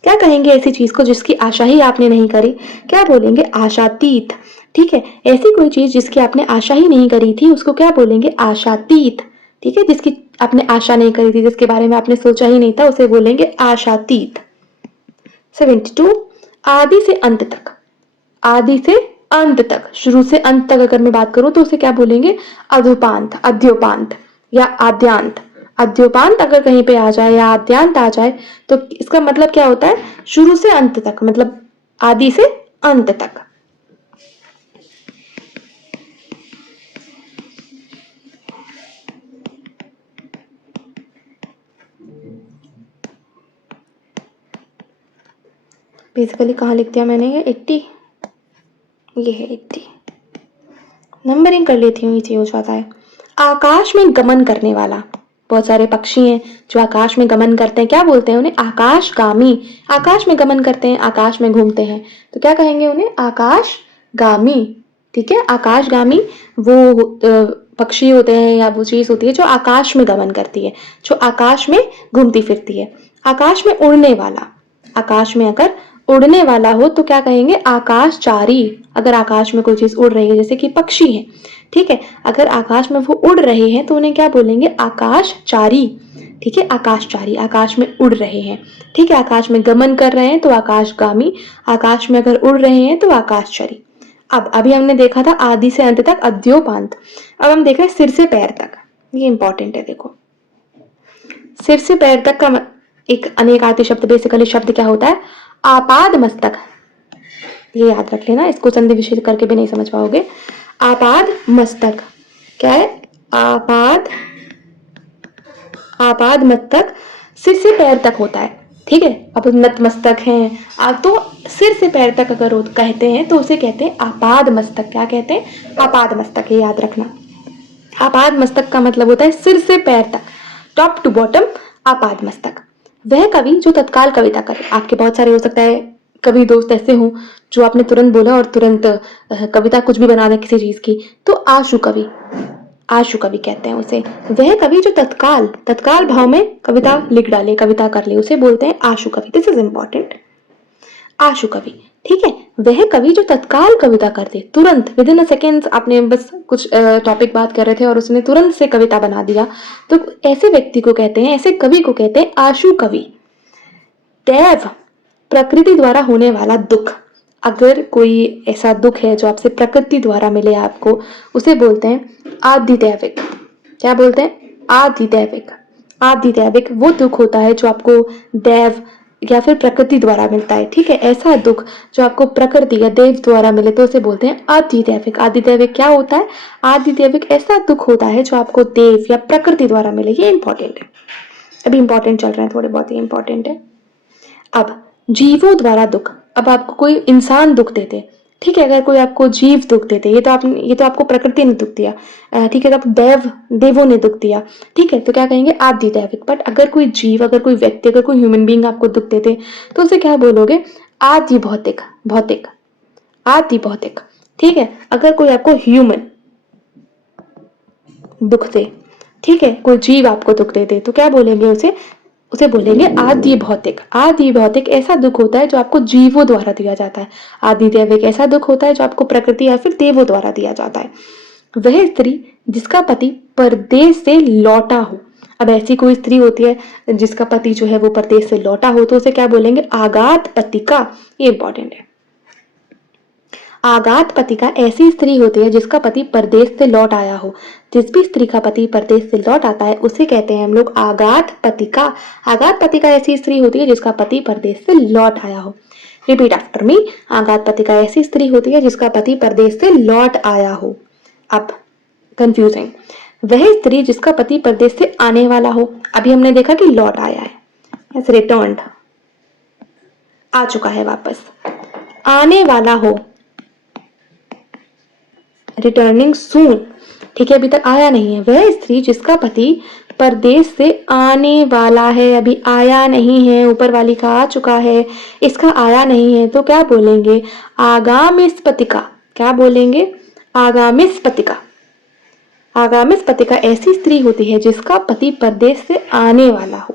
क्या कहेंगे ऐसी चीज को जिसकी आशा ही आपने नहीं करी? क्या बोलेंगे? आशातीत। ठीक है, ऐसी कोई चीज जिसकी आपने आशा ही नहीं करी थी, उसको क्या बोलेंगे? आशातीत। ठीक है, जिसकी आपने आशा नहीं करी थी, जिसके बारे में आपने सोचा ही नहीं था, उसे बोलेंगे आशातीत। 72। आदि से अंत तक। आदि से अंत तक, शुरू से अंत तक अगर मैं बात करूं तो उसे क्या बोलेंगे? अधोपांत, अद्योपांत या आद्यांत। अद्योपांत अगर कहीं पे आ जाए या आद्यांत आ जाए तो इसका मतलब क्या होता है? शुरू से अंत तक, मतलब आदि से अंत तक। बेसिकली कहाँ लिख दिया मैंने ये? 80। ये है 80, नंबरिंग कर लेती हूँ, इजी हो जाता है। आकाश में गमन करने वाला, बहुत सारे पक्षी हैं जो आकाश में गमन करते हैं, क्या बोलते हैं उन्हें? आकाशगामी। आकाश में गमन करते हैं, आकाश में घूमते हैं, तो क्या कहेंगे उन्हें? आकाशगामी। ठीक है, आकाशगामी वो पक्षी होते हैं या वो चीज होती है जो आकाश में गमन करती है, जो आकाश में घूमती फिरती है। आकाश में उड़ने वाला, आकाश में अगर उड़ने वाला हो तो क्या कहेंगे? आकाशचारी। अगर आकाश में कोई चीज उड़ रही है, जैसे कि पक्षी है, ठीक है, अगर आकाश में वो उड़ रहे हैं तो उन्हें क्या बोलेंगे? आकाशचारी। ठीक है, आकाशचारी, आकाश में उड़ रहे हैं। ठीक है, आकाश में गमन कर रहे हैं तो आकाशगामी, आकाश में अगर उड़ रहे हैं तो आकाशचारी। अब अभी हमने देखा था आदि से अंत तक, अद्योपांत। अब हम देख रहे हैं सिर से पैर तक। ये इंपॉर्टेंट है, देखो सिर से पैर तक का एक अनेकार्थी शब्द, बेसिकली शब्द क्या होता है? आपाद मस्तक। ये याद रख लेना, इसको संधि विच्छेद करके भी नहीं समझ पाओगे। आपाद मस्तक क्या है? आपाद मस्तक सिर से पैर तक होता है। ठीक है, अब नतमस्तक हैं, तो सिर से पैर तक अगर कहते हैं तो उसे कहते हैं आपाद मस्तक। क्या कहते हैं? आपाद मस्तक, ये याद रखना। आपाद मस्तक का मतलब होता है सिर से पैर तक, टॉप टू बॉटम आपाद मस्तक। वह कवि जो तत्काल कविता करे, आपके बहुत सारे हो सकता है कवि दोस्त ऐसे हों जो आपने तुरंत बोला और तुरंत कविता कुछ भी बना दे किसी चीज की, तो आशु कवि, आशु कवि कहते हैं उसे। वह कवि जो तत्काल, तत्काल भाव में कविता लिख डाले, कविता कर ले, उसे बोलते हैं आशु कवि। दिस इज इंपॉर्टेंट, आशु कवि। ठीक है, वह कवि जो तत्काल कविता कर दे, तुरंत विद इन अ सेकेंड्स, आपने बस कुछ टॉपिक बात कर रहे थे और उसने तुरंत से कविता बना दिया, तो ऐसे व्यक्ति को कहते हैं, ऐसे कवि को कहते हैं आशु कवि। दैव, प्रकृति द्वारा होने वाला दुख, अगर कोई ऐसा दुख है जो आपसे प्रकृति द्वारा मिले आपको, उसे बोलते हैं आधिदैविक। क्या बोलते हैं? आधिदैविक। आधिदैविक वो दुख होता है जो आपको दैव या फिर प्रकृति द्वारा मिलता है। ठीक है, ऐसा दुख जो आपको प्रकृति या देव द्वारा मिले तो उसे बोलते हैं आधिदैविक। आधिदैविक क्या होता है? आधिदैविक ऐसा दुख होता है जो आपको देव या प्रकृति द्वारा मिले। ये इंपॉर्टेंट है, अभी इंपॉर्टेंट चल रहे हैं थोड़े बहुत, ही इंपॉर्टेंट है। अब जीवों द्वारा दुख, अब आपको कोई इंसान दुख देते, ठीक है, अगर कोई आपको जीव दुख देते, ये तो आपको प्रकृति ने दुख दिया, ठीक है, तो आप देवों ने दुख दिया, ठीक है, तो क्या कहेंगे? आदि दैविक। बट अगर कोई जीव, अगर कोई व्यक्ति, अगर कोई ह्यूमन बीइंग आपको दुख देते तो उसे क्या बोलोगे? आदि भौतिक, भौतिक, आदि भौतिक। ठीक है, अगर कोई आपको ह्यूमन दुख दे, ठीक है, कोई जीव आपको दुख दे दे, तो क्या बोलेंगे उसे बोलेंगे आदि भौतिक। आदि भौतिक ऐसा दुख होता है जो आपको जीवों द्वारा दिया जाता है। आदि दैविक ऐसा दुख होता है जो आपको प्रकृति या फिर देवों द्वारा दिया जाता है। वह स्त्री जिसका पति परदेश से लौटा हो, अब ऐसी कोई स्त्री होती है जिसका पति जो है वो परदेश से लौटा हो, तो उसे क्या बोलेंगे? आगात पतिका। ये इंपॉर्टेंट है। आगात पतिका ऐसी स्त्री होती है जिसका पति परदेश से लौट आया हो। जिस भी स्त्री का पति परदेश से लौट आता है उसे कहते हैं हम लोग आगात पतिका। आगात पतिका ऐसी स्त्री होती है जिसका पति परदेश से लौट आया हो। रिपीट आफ्टर मी, आगात पतिका ऐसी स्त्री होती है जिसका पति परदेश से लौट आया हो। अब कंफ्यूजिंग, वह स्त्री जिसका पति परदेश से आने वाला हो, अभी हमने देखा कि लौट आया है, रिटर्न्ड, आ चुका है वापस। आने वाला हो, रिटर्निंग सून, ठीक है, अभी तक आया नहीं है। वह स्त्री जिसका पति परदेश से आने वाला है, अभी आया नहीं है, ऊपर वाली का आ चुका है, इसका आया नहीं है, तो क्या बोलेंगे? आगामिस्पतिका। क्या बोलेंगे? आगामिस्पतिका। आगामिस्पतिका ऐसी स्त्री होती है जिसका पति परदेश से आने वाला हो,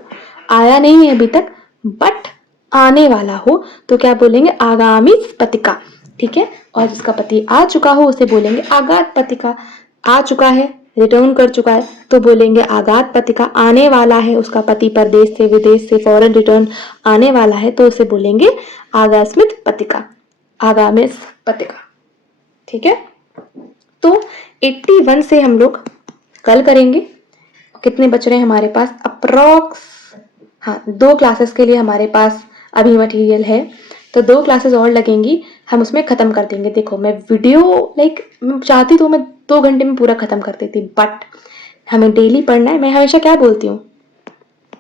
आया नहीं है अभी तक बट आने वाला हो, तो क्या बोलेंगे? आगामिस्पतिका। ठीक है, और जिसका पति आ चुका हो उसे बोलेंगे आगात पतिका। आ चुका है, रिटर्न कर चुका है, तो बोलेंगे आगात पतिका। आने वाला है, उसका पति परदेश से, विदेश से फॉरेन रिटर्न आने वाला है, तो उसे बोलेंगे आगास्मित पतिका, आगामिस पतिका। ठीक है, तो 81 से हम लोग कल करेंगे। कितने बच रहे हैं हमारे पास? अप्रॉक्स, हाँ, 2 क्लासेस के लिए हमारे पास अभी मटेरियल है, तो 2 क्लासेस और लगेंगी, हम उसमें खत्म कर देंगे। देखो मैं वीडियो मैं चाहती तो मैं 2 घंटे में पूरा खत्म कर देती, बट हमें डेली पढ़ना है। मैं हमेशा क्या बोलती हूँ?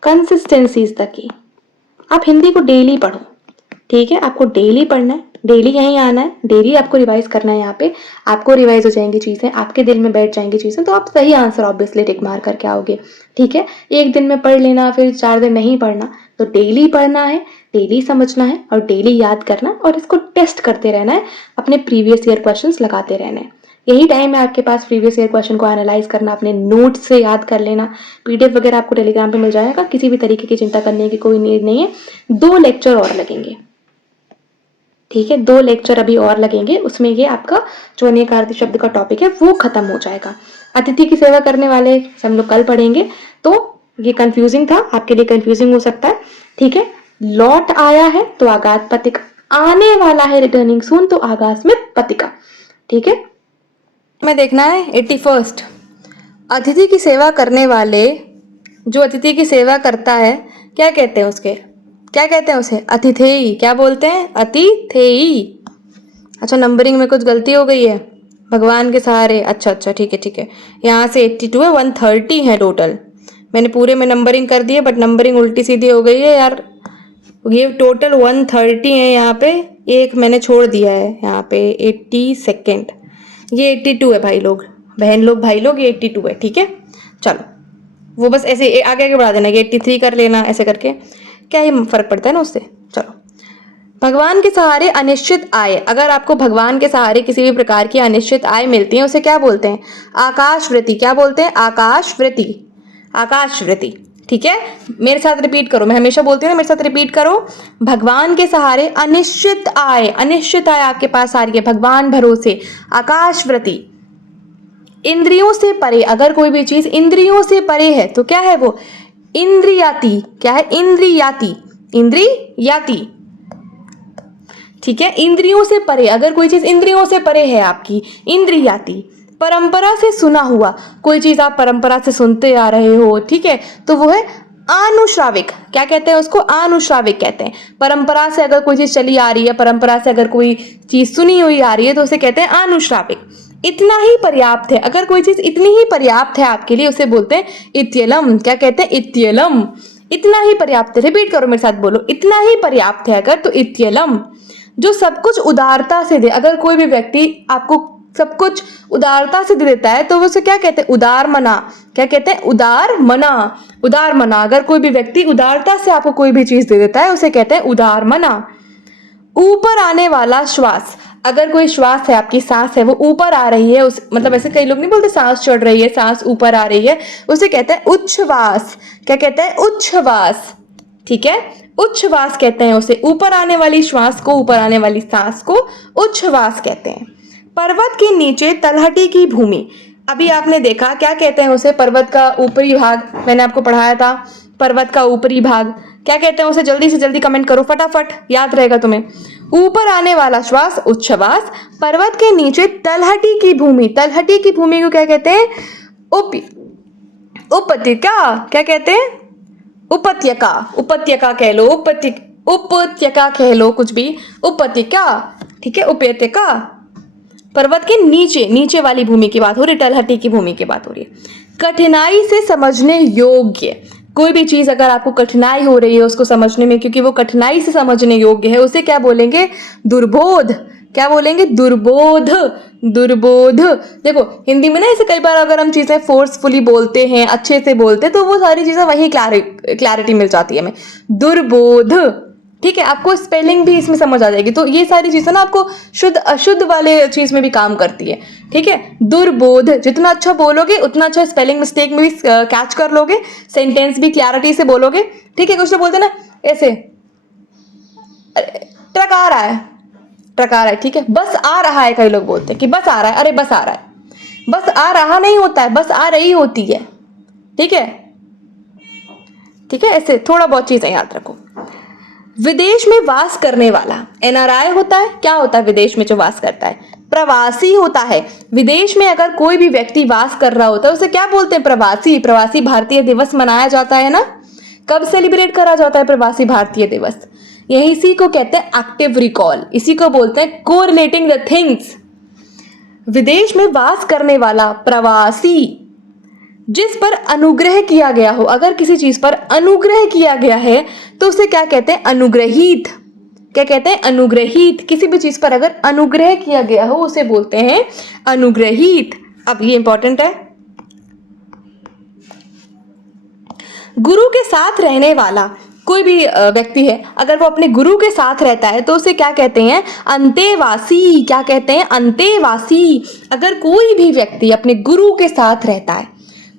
Consistency is the key. आप हिंदी को डेली पढ़ो, ठीक है, आपको डेली पढ़ना है, डेली यहीं आना है, डेली आपको रिवाइज करना है। यहाँ पे आपको रिवाइज हो जाएंगी चीज़ें, आपके दिल में बैठ जाएंगी चीज़ें, तो आप सही आंसर ऑब्वियसली टिक मार करके आओगे। ठीक है, एक दिन में पढ़ लेना फिर 4 दिन नहीं पढ़ना, तो डेली पढ़ना है, डेली समझना है और डेली याद करना, और इसको टेस्ट करते रहना है, अपने प्रीवियस ईयर क्वेश्चंस लगाते रहना है। यही टाइम है आपके पास प्रीवियस ईयर क्वेश्चन को एनालाइज करना, अपने नोट्स से याद कर लेना। पीडीएफ वगैरह आपको टेलीग्राम पे मिल जाएगा, किसी भी तरीके की चिंता करने की कोई नीड नहीं है। 2 लेक्चर और लगेंगे, ठीक है, 2 लेक्चर अभी और लगेंगे, उसमें ये आपका जो अनेकार्थी शब्द का टॉपिक है वो खत्म हो जाएगा। अतिथि की सेवा करने वाले से हम लोग कल पढ़ेंगे, तो ये कंफ्यूजिंग था, आपके लिए कंफ्यूजिंग हो सकता है। ठीक है, लौट आया है तो आगात पतिका, आने वाला है रिटर्निंग सून तो आगास में पतिका। ठीक है, में देखना है 81st, अतिथि की सेवा करने वाले, जो अतिथि की सेवा करता है क्या कहते हैं उसके, क्या कहते हैं उसे, अतिथेयी। क्या बोलते हैं, अतिथेयी। अच्छा, नंबरिंग में कुछ गलती हो गई है, भगवान के सहारे। अच्छा अच्छा, ठीक है ठीक है, यहाँ से 82 है, 130 है टोटल। मैंने पूरे में नंबरिंग कर दी है, बट नंबरिंग उल्टी सीधी हो गई है यार। ये टोटल 130 है, यहाँ पे एक मैंने छोड़ दिया है, यहाँ पे 82nd, ये 82 है भाई लोग, बहन लोग, भाई लोग, ये 82 है। ठीक है, चलो वो बस ऐसे आगे आगे बढ़ा देना, ये 83 कर लेना, ऐसे करके क्या ही फर्क पड़ता है ना उससे। चलो, भगवान के सहारे अनिश्चित आय, अगर आपको भगवान के सहारे किसी भी प्रकार की अनिश्चित आय मिलती है उसे क्या बोलते हैं, आकाशवृत्ति। क्या बोलते हैं, आकाशवृत्ति, आकाशवृत्ति। ठीक है, मेरे साथ रिपीट करो, मैं हमेशा बोलती हूँ ना, मेरे साथ रिपीट करो। भगवान के सहारे अनिश्चित आय, अनिश्चित आय आपके पास आ रही है, भगवान भरोसे, आकाशवृत्ति। इंद्रियों से परे, अगर कोई भी चीज इंद्रियों से परे है तो क्या है वो, इंद्रियाती। क्या है, इंद्रियाती, इंद्रियाती। ठीक है, इंद्रियों से परे, अगर कोई चीज इंद्रियों से परे है आपकी, इंद्रियाती। परंपरा से सुना हुआ, कोई चीज आप परंपरा से सुनते आ रहे हो, ठीक है, तो वो है आनुश्राविक। क्या कहते हैं उसको, आनुश्राविक कहते हैं। परंपरा से अगर कोई चीज चली आ रही है, परंपरा से अगर कोई चीज सुनी हुई आ रही है तो उसे कहते हैं आनुश्राविक। इतना ही पर्याप्त है, अगर कोई चीज इतनी ही पर्याप्त है आपके लिए उसे बोलते हैं इत्यलम। क्या कहते हैं, इत्यलम। इतना ही पर्याप्त है, रिपीट करो मेरे साथ, बोलो, इतना ही पर्याप्त है अगर तो इत्यलम। जो सब कुछ उदारता से दे, अगर कोई भी व्यक्ति आपको सब कुछ उदारता से दे देता है तो वो उसे क्या कहते हैं, उदार मना। क्या कहते हैं, उदार मना, उदार मना। अगर कोई भी व्यक्ति उदारता से आपको कोई भी चीज दे देता है उसे कहते हैं उदार मना। ऊपर आने वाला श्वास, अगर कोई श्वास है, आपकी सांस है, वो ऊपर आ रही है, उस मतलब ऐसे कई लोग नहीं बोलते सांस चढ़ रही है, सांस ऊपर आ रही है, उसे कहते हैं उच्छ्वास। क्या कहते हैं, उच्छ्वास। ठीक है, उच्छ्वास कहते हैं उसे, ऊपर आने वाली श्वास को, ऊपर आने वाली सांस को उच्छ्वास कहते हैं। पर्वत के नीचे तलहटी की भूमि, अभी आपने देखा क्या कहते हैं उसे, पर्वत का ऊपरी भाग, मैंने आपको पढ़ाया था, पर्वत का ऊपरी भाग क्या कहते हैं उसे, जल्दी से जल्दी कमेंट करो फटाफट, याद रहेगा तुम्हें। ऊपर आने वाला श्वास उच्छ्वास, पर्वत के नीचे तलहटी की भूमि, तलहटी की भूमि को क्या कहते हैं, उपत्यका। क्या कहते हैं, उपत्यका, उपत्यका कह लो, उपत्यका कह लो, कुछ भी, उपत्यका। ठीक है, उपत्यका। पर्वत के नीचे, नीचे वाली भूमि की बात हो रही, तलहटी की भूमि की बात हो रही है। कठिनाई से समझने योग्य, कोई भी चीज अगर आपको कठिनाई हो रही है उसको समझने में, क्योंकि वो कठिनाई से समझने योग्य है, उसे क्या बोलेंगे, दुर्बोध। क्या बोलेंगे, दुर्बोध, दुर्बोध। देखो हिंदी में ना ऐसे कई बार अगर हम चीजें फोर्सफुली बोलते हैं, अच्छे से बोलते हैं, तो वो सारी चीजें वही क्लैरिटी मिल जाती है हमें, दुर्बोध। ठीक है, आपको स्पेलिंग भी इसमें समझ आ जाएगी, तो ये सारी चीजें ना आपको शुद्ध अशुद्ध वाले चीज में भी काम करती है। ठीक है, दुर्बोध, जितना अच्छा बोलोगे उतना अच्छा स्पेलिंग मिस्टेक में भी कैच कर लोगे, सेंटेंस भी क्लैरिटी से बोलोगे। ठीक है, कुछ तो बोलते ना ऐसे, ट्रक आ रहा है, ट्रक आ रहा है, ठीक है, बस आ रहा है, कई लोग बोलते हैं कि बस आ रहा है, अरे बस आ रहा है, बस आ रहा नहीं होता है, बस आ रही होती है। ठीक है, ठीक है, ऐसे थोड़ा बहुत चीजें याद रखो। विदेश में वास करने वाला एनआरआई होता है, क्या होता है विदेश में जो वास करता है, प्रवासी होता है। विदेश में अगर कोई भी व्यक्ति वास कर रहा होता है उसे क्या बोलते हैं, प्रवासी। प्रवासी भारतीय दिवस मनाया जाता है ना, कब सेलिब्रेट करा जाता है प्रवासी भारतीय दिवस, यही इसी को कहते हैं एक्टिव रिकॉल, इसी को बोलते हैं कोरिलेटिंग द थिंग्स। विदेश में वास करने वाला प्रवासी, जिस पर अनुग्रह किया गया हो, अगर किसी चीज पर अनुग्रह किया गया है तो उसे क्या कहते हैं, अनुग्रहीत। क्या कहते हैं, अनुग्रहित। किसी भी चीज पर अगर अनुग्रह किया गया हो उसे बोलते हैं अनुग्रहित। अब ये इंपॉर्टेंट है, गुरु के साथ रहने वाला कोई भी व्यक्ति है, अगर वो अपने गुरु के साथ रहता है तो उसे क्या कहते हैं, अंतेवासी। क्या कहते हैं, अंतेवासी। अगर कोई भी व्यक्ति अपने गुरु के साथ रहता है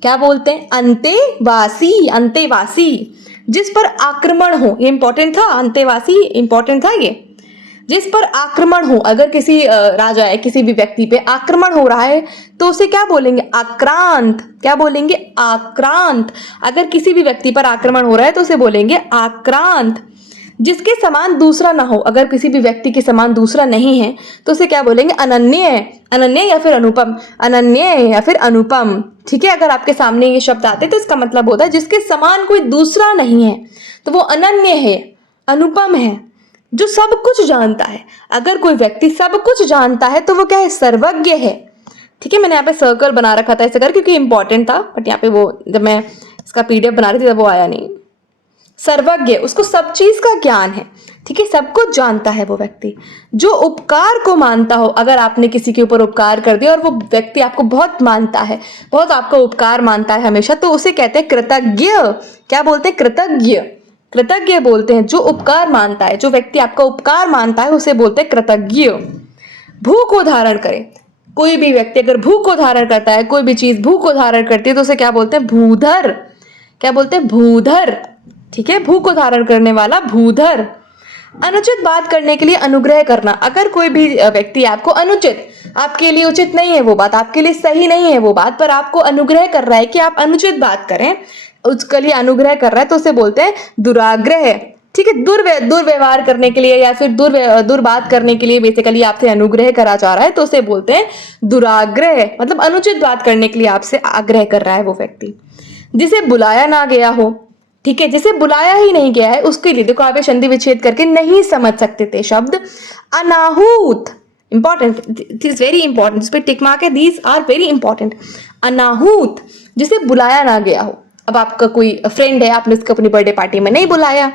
क्या बोलते हैं, अंतेवासी। अंतेवासी। जिस पर आक्रमण हो, ये इंपॉर्टेंट था, अंतेवासी इंपॉर्टेंट था ये। जिस पर आक्रमण हो, अगर किसी राजा है, किसी भी व्यक्ति पे आक्रमण हो रहा है तो उसे क्या बोलेंगे, आक्रांत। क्या बोलेंगे, आक्रांत। अगर किसी भी व्यक्ति पर आक्रमण हो रहा है तो उसे बोलेंगे आक्रांत। जिसके समान दूसरा ना हो, अगर किसी भी व्यक्ति के समान दूसरा नहीं है तो उसे क्या बोलेंगे, अनन्य। अनन्य या फिर अनुपम। अनन्य या फिर अनुपम। ठीक है, अगर आपके सामने ये शब्द आते तो इसका मतलब होता है जिसके समान कोई दूसरा नहीं है तो वो अनन्य है, अनुपम है, जो सब कुछ जानता है। अगर कोई व्यक्ति सब कुछ जानता है तो वो क्या है, सर्वज्ञ है। ठीक है, मैंने यहाँ पे सर्कल बना रखा था ऐसे कर क्योंकि इंपॉर्टेंट था, बट यहाँ पे वो जब मैं इसका PDF बना रही थी तब वो आया नहीं। सर्वज्ञ, उसको सब चीज का ज्ञान है। ठीक है, सब कुछ जानता है वो व्यक्ति। जो उपकार को मानता हो, अगर आपने किसी के ऊपर उपकार कर दिया और वो व्यक्ति आपको बहुत मानता है, बहुत आपका उपकार मानता है हमेशा, तो उसे कहते हैं कृतज्ञ। क्या बोलते हैं, कृतज्ञ। कृतज्ञ बोलते हैं जो उपकार मानता है, जो व्यक्ति आपका उपकार मानता है उसे बोलते हैं कृतज्ञ। भूख को धारण करे, कोई भी व्यक्ति अगर भूख को धारण करता है, कोई भी चीज भूख को धारण करती है तो उसे क्या बोलते हैं, भूधर। क्या बोलते हैं, भूधर। ठीक है, भूख को धारण करने वाला भूधर। अनुचित बात करने के लिए अनुग्रह करना, अगर कोई भी व्यक्ति आपको अनुचित, आपके लिए उचित नहीं है वो बात, आपके लिए सही नहीं है वो बात, पर आपको अनुग्रह कर रहा है कि आप अनुचित बात करें, उसके लिए अनुग्रह कर रहा है तो उसे बोलते हैं दुराग्रह। ठीक है, दुर्व्यवहार करने के लिए या फिर दुर्बात करने के लिए बेसिकली आपसे अनुग्रह करा जा रहा है तो उसे बोलते हैं दुराग्रह। मतलब अनुचित बात करने के लिए आपसे आग्रह कर रहा है वो व्यक्ति। जिसे बुलाया ना गया हो, ठीक है, जिसे बुलाया ही नहीं गया है उसके लिए देखो, आप संधि विच्छेद करके नहीं समझ सकते थे शब्द अनाहूत। Important, it is very important, इस पे टिक मार्क है, दीज आर वेरी इंपॉर्टेंट। अनाहूत, जिसे बुलाया ना गया हो। अब आपका कोई फ्रेंड है, आपने उसको अपनी बर्थडे पार्टी में नहीं बुलाया,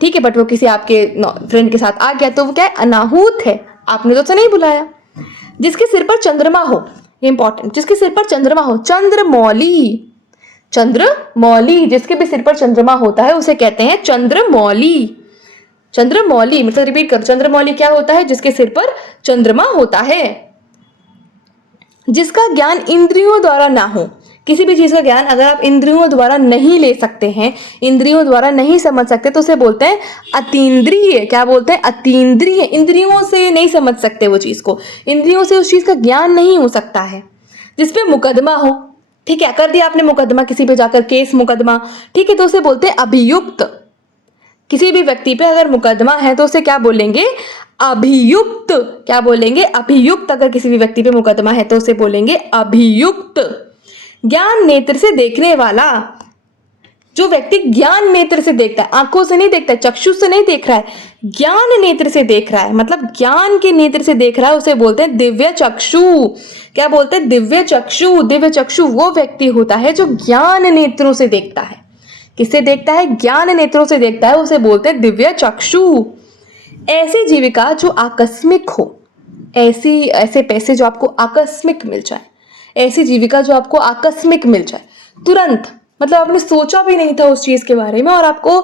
ठीक है, बट वो किसी आपके फ्रेंड के साथ आ गया तो वो क्या है, अनाहूत है, आपने तो उसे नहीं बुलाया। जिसके सिर पर चंद्रमा हो, इंपॉर्टेंट, जिसके सिर पर चंद्रमा हो, चंद्रमौली। चंद्रमौली, जिसके भी सिर पर चंद्रमा होता है उसे कहते हैं चंद्रमौली। चंद्रमौली मतलब रिपीट करो, चंद्रमौली क्या होता है, जिसके सिर पर चंद्रमा होता है। जिसका ज्ञान इंद्रियों द्वारा ना हो, किसी भी चीज का ज्ञान अगर आप इंद्रियों द्वारा नहीं ले सकते हैं, इंद्रियों द्वारा नहीं समझ सकते तो उसे बोलते हैं अतीन्द्रिय। क्या बोलते हैं, अतीन्द्रिय। इंद्रियों से नहीं समझ सकते वो चीज को, इंद्रियों से उस चीज का ज्ञान नहीं हो सकता है। जिसपे मुकदमा हो, ठीक है, कर दिया आपने मुकदमा किसी पे जाकर, केस मुकदमा, ठीक है, तो उसे बोलते हैं अभियुक्त। किसी भी व्यक्ति पे अगर मुकदमा है तो उसे क्या बोलेंगे, अभियुक्त। क्या बोलेंगे, अभियुक्त। अगर किसी भी व्यक्ति पे मुकदमा है तो उसे बोलेंगे अभियुक्त। ज्ञान नेत्र से देखने वाला, जो व्यक्ति ज्ञान नेत्र से देखता है, आंखों से नहीं देखता है, चक्षु से नहीं देख रहा है, ज्ञान नेत्र से देख रहा है, मतलब ज्ञान के नेत्र से देख रहा है, उसे बोलते हैं दिव्य चक्षु। क्या बोलते हैं, दिव्य चक्षु। दिव्य चक्षु वो व्यक्ति होता है जो ज्ञान नेत्रों से देखता है। किससे देखता है, ज्ञान नेत्रों से देखता है, उसे बोलते हैं दिव्य चक्षु। ऐसी जीविका जो आकस्मिक हो, ऐसे पैसे जो आपको आकस्मिक मिल जाए, ऐसी जीविका जो आपको आकस्मिक मिल जाए, तुरंत, मतलब आपने सोचा भी नहीं था उस चीज के बारे में और आपको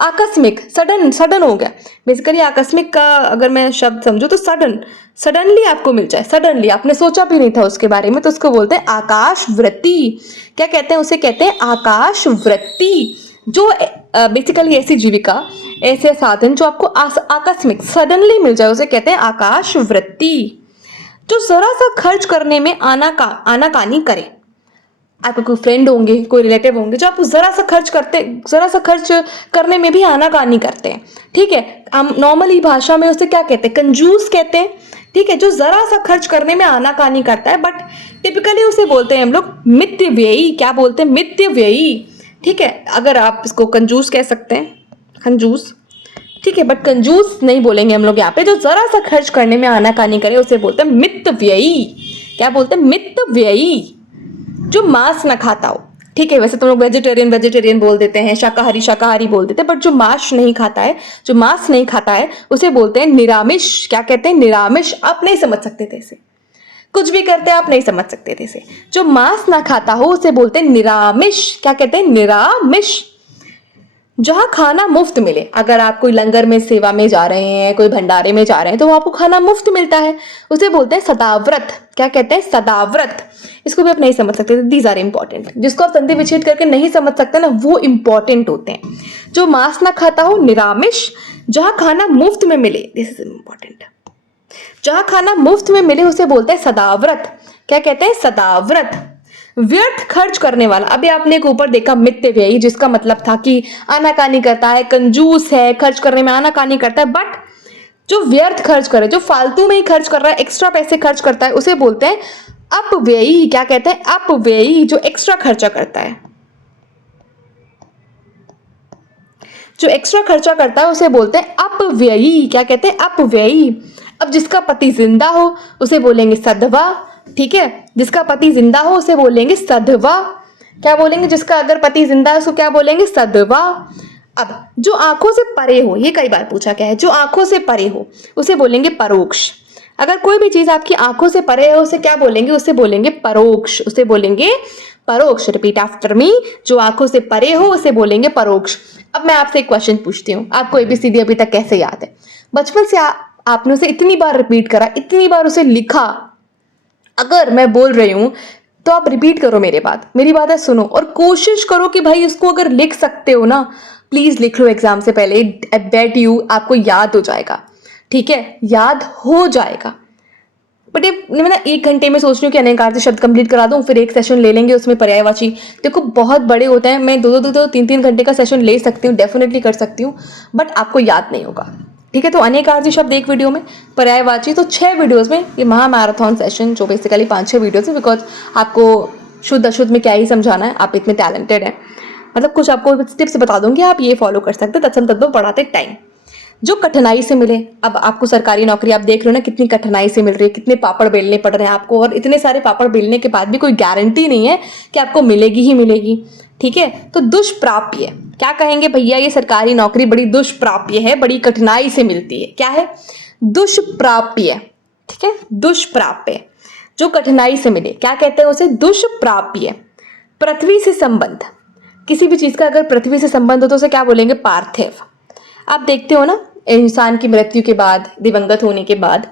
आकस्मिक, सडन हो गया। बेसिकली आकस्मिक का अगर मैं शब्द समझू तो सडनली आपको मिल जाए, सडनली आपने सोचा भी नहीं था उसके बारे में, तो उसको बोलते हैं आकाश वृत्ति। क्या कहते हैं, उसे कहते हैं आकाश वृत्ति। जो बेसिकली ऐसी जीविका, ऐसे साधन जो आपको आकस्मिक सडनली मिल जाए उसे कहते हैं आकाश वृत्ति। जो जरा सा खर्च करने में आनाकानी करे, आपके कोई फ्रेंड होंगे, कोई रिलेटिव होंगे जो आपको जरा सा खर्च करने में भी आनाकानी करते हैं, ठीक है, हम नॉर्मली भाषा में उसे क्या कहते हैं, कंजूस कहते हैं, ठीक है, जो जरा सा खर्च करने में आनाकानी करता है, बट टिपिकली उसे बोलते हैं हम लोग मितव्ययी। क्या बोलते हैं, मितव्ययी, ठीक है, अगर आप इसको कंजूस कह सकते हैं, कंजूस, ठीक है, बट कंजूस नहीं बोलेंगे हम लोग यहाँ पे। जो जरा सा खर्च करने में आनाकानी करे उसे बोलते हैं मितव्ययी। क्या बोलते हैं, मितव्ययी। जो मांस न खाता हो, ठीक है, वैसे तो लोग वेजिटेरियन वेजिटेरियन बोल देते हैं, शाकाहारी शाकाहारी बोल देते हैं, बट जो मांस नहीं खाता है, जो मांस नहीं खाता है उसे बोलते हैं निरामिष। क्या कहते हैं? निरामिष। आप नहीं समझ सकते थे इसे, कुछ भी करते आप नहीं समझ सकते थे इसे। जो मांस ना खाता हो उसे बोलते हैं निरामिष। क्या कहते हैं? निरामिष। जहां खाना मुफ्त मिले, अगर आप कोई लंगर में सेवा में जा रहे हैं, कोई भंडारे में जा रहे हैं, तो आपको खाना मुफ्त मिलता है, उसे बोलते हैं सदाव्रत। क्या कहते हैं? सदाव्रत। इसको भी आप नहीं समझ सकते, दीज आर इंपॉर्टेंट। जिसको आप संधि विच्छेद करके नहीं समझ सकते ना, वो इंपॉर्टेंट होते हैं। जो मांस ना खाता हो निरामिष, जहां खाना मुफ्त में मिले, दिस इज इंपॉर्टेंट, जहां खाना मुफ्त में मिले उसे बोलते हैं सदाव्रत। क्या कहते हैं? सदाव्रत। व्यर्थ खर्च करने वाला, अभी आपने एक ऊपर देखा मित्य व्ययी, जिसका मतलब था कि आनाकानी करता है, कंजूस है, खर्च करने में आनाकानी करता है, बट जो व्यर्थ खर्च करे, जो फालतू में ही खर्च कर रहा है, एक्स्ट्रा पैसे खर्च करता है, उसे बोलते हैं अपव्ययी। क्या कहते हैं? अपव्ययी। जो एक्स्ट्रा खर्चा करता है, जो एक्स्ट्रा खर्चा करता है उसे बोलते हैं अपव्ययी। क्या कहते हैं? अपव्ययी। अब जिसका पति जिंदा हो उसे बोलेंगे सधवा। ठीक है, जिसका पति जिंदा हो उसे बोलेंगे सधवा। क्या बोलेंगे? जिसका अगर पति जिंदा है उसको क्या बोलेंगे? सधवा। अब जो आंखों से परे हो, ये कई बार पूछा गया है, जो आंखों से परे हो उसे बोलेंगे परोक्ष। अगर कोई भी चीज आपकी आंखों से परे है उसे क्या बोलेंगे? उसे बोलेंगे परोक्ष। उसे बोलेंगे परोक्ष। रिपीट आफ्टर मी। जो आंखों से परे हो उसे बोलेंगे परोक्ष। अब मैं आपसे एक क्वेश्चन पूछती हूँ, आपको एबीसीडी अभी तक कैसे याद है? बचपन से आपने उसे इतनी बार रिपीट करा, इतनी बार उसे लिखा, अगर मैं बोल रही हूं तो आप रिपीट करो मेरी बात है सुनो, और कोशिश करो कि भाई इसको अगर लिख सकते हो ना, प्लीज लिख लो एग्जाम से पहले। आई बेट यू आपको याद हो जाएगा। ठीक है, याद हो जाएगा। बट ये मैं ना 1 घंटे में सोच रही हूँ कि अनेकार्थी शब्द कंप्लीट करा दूं, फिर एक सेशन ले लेंगे उसमें पर्यायवाची। देखो बहुत बड़े होते हैं, मैं 2-3 घंटे का सेशन ले सकती हूँ, डेफिनेटली कर सकती हूँ, बट आपको याद नहीं होगा। ठीक है, तो अनेकार्थी शब्द एक वीडियो में, पर्यायवाची तो 6 वीडियोस में, ये महामैराथन सेशन जो बेसिकली 5-6 वीडियोस है, बिकॉज आपको शुद्ध अशुद्ध में क्या ही समझाना है, आप इतने टैलेंटेड हैं। मतलब कुछ आपको टिप्स बता दूंगी, आप ये फॉलो कर सकते हैं तत्सम तत्व पढ़ाते टाइम। जो कठिनाई से मिले, अब आपको सरकारी नौकरी आप देख रहे हो ना कितनी कठिनाई से मिल रही है, कितने पापड़ बेलने पड़ रहे हैं आपको, और इतने सारे पापड़ बेलने के बाद भी कोई गारंटी नहीं है कि आपको मिलेगी ही मिलेगी। ठीक है, तो दुष्प्राप्य, क्या कहेंगे भैया ये सरकारी नौकरी बड़ी दुष्प्राप्य है, बड़ी कठिनाई से मिलती है। क्या है? दुष्प्राप्य। ठीक है, दुष्प्राप्य, जो कठिनाई से मिले, क्या कहते हैं उसे? दुष्प्राप्य। पृथ्वी से संबंध, किसी भी चीज का अगर पृथ्वी से संबंध हो तो उसे क्या बोलेंगे? पार्थिव। आप देखते हो ना इंसान की मृत्यु के बाद, दिवंगत होने के बाद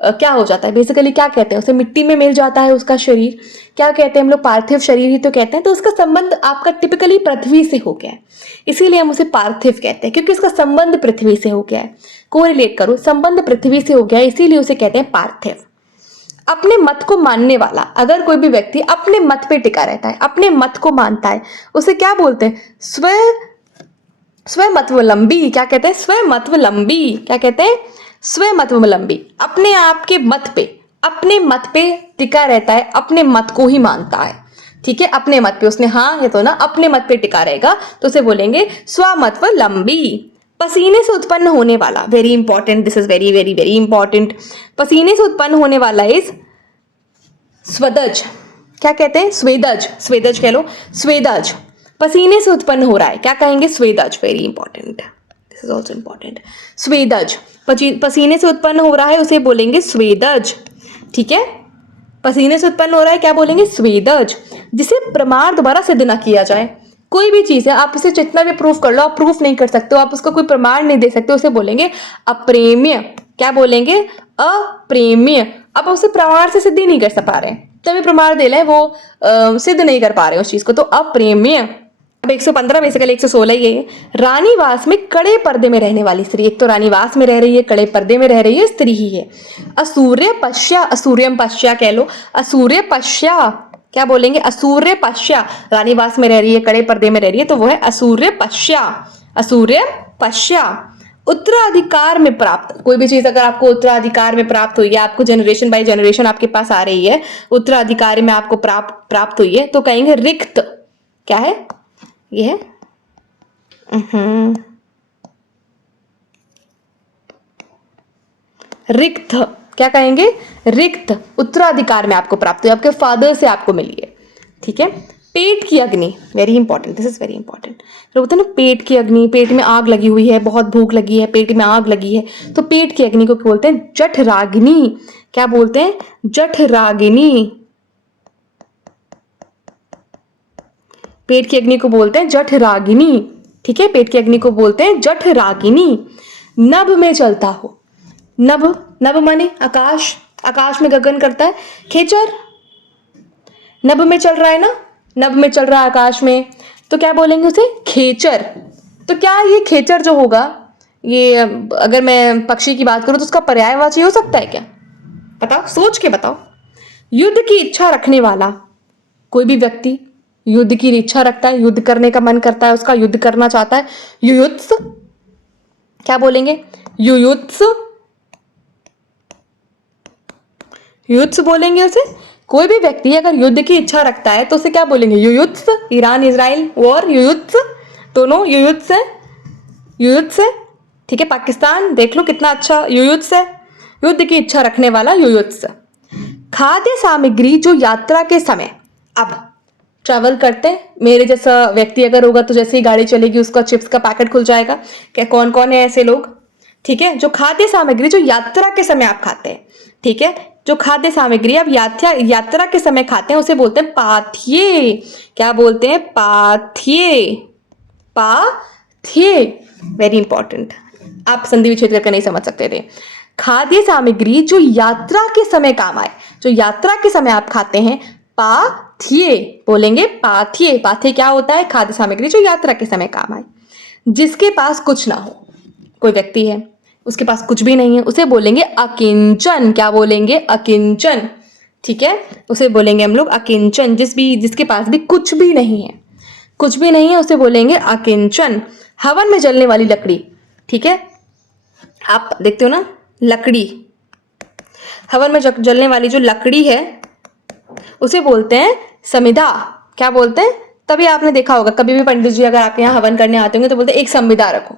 क्या हो जाता है, बेसिकली क्या कहते हैं उसे? मिट्टी में मिल जाता है उसका शरीर। क्या कहते हैं हम लोग? पार्थिव शरीर ही तो कहते हैं। तो उसका संबंध आपका टिपिकली पृथ्वी से हो गया है, इसीलिए हम उसे पार्थिव कहते हैं, क्योंकि उसका संबंध पृथ्वी से हो गया है। कोरिलेट करो, संबंध पृथ्वी से हो गया है, इसीलिए उसे कहते हैं पार्थिव। अपने मत को मानने वाला, अगर कोई भी व्यक्ति अपने मत पे टिका रहता है, अपने मत को मानता है, उसे क्या बोलते हैं? स्वमतवलंबी। क्या कहते हैं? स्वमतवलंबी। क्या कहते हैं? स्वमतवलंबी। अपने आप के मत पे, अपने मत पे टिका रहता है, अपने मत को ही मानता है। ठीक है, अपने मत पे उसने हाँ है तो ना अपने मत पे टिका रहेगा, तो उसे बोलेंगे स्वमतवलंबी। पसीने से उत्पन्न होने वाला, very important, this is very very very important. पसीने से उत्पन्न होने वाला इज स्वदज। क्या कहते हैं? स्वेदज। स्वेदज कह लो, स्वेदज। पसीने से उत्पन्न हो रहा है, क्या कहेंगे? स्वेदज। Very important, this is also important. स्वेदज, पसीने से उत्पन्न हो रहा है उसे बोलेंगे स्वेदज। ठीक है, पसीने से उत्पन्न हो रहा है, क्या बोलेंगे? स्वेदज। जिसे प्रमाण द्वारा सिद्ध न किया जाए, कोई भी चीज है आप इसे जितना भी प्रूफ कर लो, आप प्रूफ नहीं कर सकते हो, आप उसका कोई प्रमाण नहीं दे सकते, उसे बोलेंगे अप्रेम्य। क्या बोलेंगे? अप्रेम्य। अब उसे प्रमाण से सिद्ध ही नहीं कर पा रहे, तभी प्रमाण दे रहे हैं, वो सिद्ध नहीं कर पा रहे उस चीज को, तो अप्रेम्य। अब 115 बेसिकली 116 ये है। रानीवास में कड़े पर्दे में रहने वाली स्त्री, एक तो रानीवास में रह रही है, कड़े पर्दे में रह रही है, स्त्री ही है। असूर्य पश्या, असूर्यम पश्या कह लो, असूर्य पश्या। क्या बोलेंगे? असूर्य पश्या। रानीवास में रह रही है, कड़े पर्दे में रह रही है, तो वो है असूर्य पश्या। असूर्य पश्या। उत्तराधिकार में प्राप्त, कोई भी चीज अगर आपको उत्तराधिकार में प्राप्त हुई है, आपको जनरेशन बाय जनरेशन आपके पास आ रही है, उत्तराधिकार में आपको प्राप्त हुई है, तो कहेंगे रिक्त। क्या है ये? है रिक्त। क्या कहेंगे? रिक्त। उत्तराधिकार में आपको प्राप्त हुई, आपके फादर से आपको मिली है। ठीक है, पेट की अग्नि, very important, this is very important. तो बोलते हैं ना पेट की अग्नि, पेट में आग लगी हुई है, बहुत भूख लगी है, पेट में आग लगी है, तो पेट की अग्नि को बोलते हैं जठराग्नि। क्या बोलते हैं? जठराग्नि। पेट की अग्नि को बोलते हैं जठराग्नि। ठीक है, पेट की अग्नि को बोलते हैं जठराग्नि। नभ में चलता हो, नभ, नभ माने आकाश, आकाश में गगन करता है, खेचर नभ में चल रहा है ना, नभ में चल रहा है आकाश में, तो क्या बोलेंगे उसे? खेचर। तो क्या ये खेचर जो होगा, ये अगर मैं पक्षी की बात करूं तो उसका पर्यायवाची हो सकता है क्या? बताओ, सोच के बताओ। युद्ध की इच्छा रखने वाला, कोई भी व्यक्ति युद्ध की इच्छा रखता है, युद्ध करने का मन करता है उसका, युद्ध करना चाहता है, युयुत्स। क्या बोलेंगे? युयुत्स, युयुत्स बोलेंगे उसे। कोई भी व्यक्ति अगर युद्ध की इच्छा रखता है तो उसे क्या बोलेंगे? युयुत्स। ईरान इजराइल वॉर, युयुत्स, दोनों युयुत्स है, युयुत्स है। ठीक है, पाकिस्तान देख लो कितना अच्छा युयुत्स है, युद्ध की इच्छा रखने वाला युयुत्स। खाद्य सामग्री जो यात्रा के समय, अब ट्रैवल करते हैं, मेरे जैसा व्यक्ति अगर होगा तो जैसे ही गाड़ी चलेगी उसका चिप्स का पैकेट खुल जाएगा। क्या कौन कौन है ऐसे लोग? ठीक है, जो खाद्य सामग्री जो यात्रा के समय आप खाते हैं, ठीक है, जो खाद्य सामग्री आप यात्रा के समय खाते हैं उसे बोलते हैं पाथ्य। क्या बोलते हैं? पाथ्य, पाथ्य, वेरी इंपॉर्टेंट। आप संधि विच्छेद करके नहीं समझ सकते थे। खाद्य सामग्री जो यात्रा के समय काम आए, जो यात्रा के समय आप खाते हैं, पाथ्य बोलेंगे, पाथ्य। पाथ्य क्या होता है? खाद्य सामग्री जो यात्रा के समय काम आए। जिसके पास कुछ ना हो, कोई व्यक्ति है उसके पास कुछ भी नहीं है, उसे बोलेंगे अकिंचन। क्या बोलेंगे? अकिंचन। ठीक है, उसे बोलेंगे हम लोग अकिंचन। जिसके पास भी कुछ भी नहीं है, कुछ भी नहीं है, उसे बोलेंगे अकिंचन। हवन में जलने वाली लकड़ी, ठीक है, आप देखते हो ना लकड़ी, हवन में जलने वाली जो लकड़ी है उसे बोलते हैं समिधा। क्या बोलते हैं? तभी आपने देखा होगा कभी भी पंडित जी अगर आपके यहाँ हवन करने आते होंगे तो बोलते हैं एक समिधा रखो,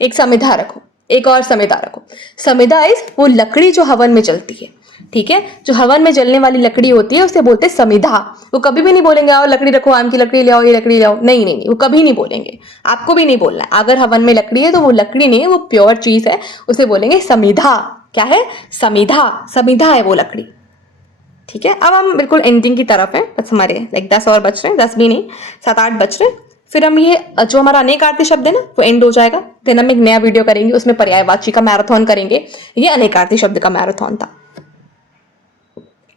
एक समिधा रखो, एक और समिधा रखो। समिधा इज वो लकड़ी जो हवन में जलती है। ठीक है, जो हवन में जलने वाली लकड़ी होती है उसे बोलते हैं समिधा। वो कभी भी नहीं बोलेंगे आओ लकड़ी रखो, आम की लकड़ी ले आओ, ये लकड़ी ले आओ, नहीं नहीं नहीं, वो कभी नहीं बोलेंगे। आपको भी नहीं बोलना है। अगर हवन में लकड़ी है तो वो लकड़ी नहीं है, वो प्योर चीज है, उसे बोलेंगे समिधा। क्या है? समिधा, समिधा है वो लकड़ी। ठीक है, अब हम बिल्कुल एंडिंग की तरफ है, बस हमारे लाइक 10 और बच रहे हैं, 10 भी नहीं 7-8 बच रहे हैं। फिर हम ये जो हमारा अनेकार्थी शब्द है ना वो एंड हो जाएगा। देन हम एक नया वीडियो करेंगे, उसमें पर्यायवाची का मैराथन करेंगे। ये अनेकार्थी शब्द का मैराथन था।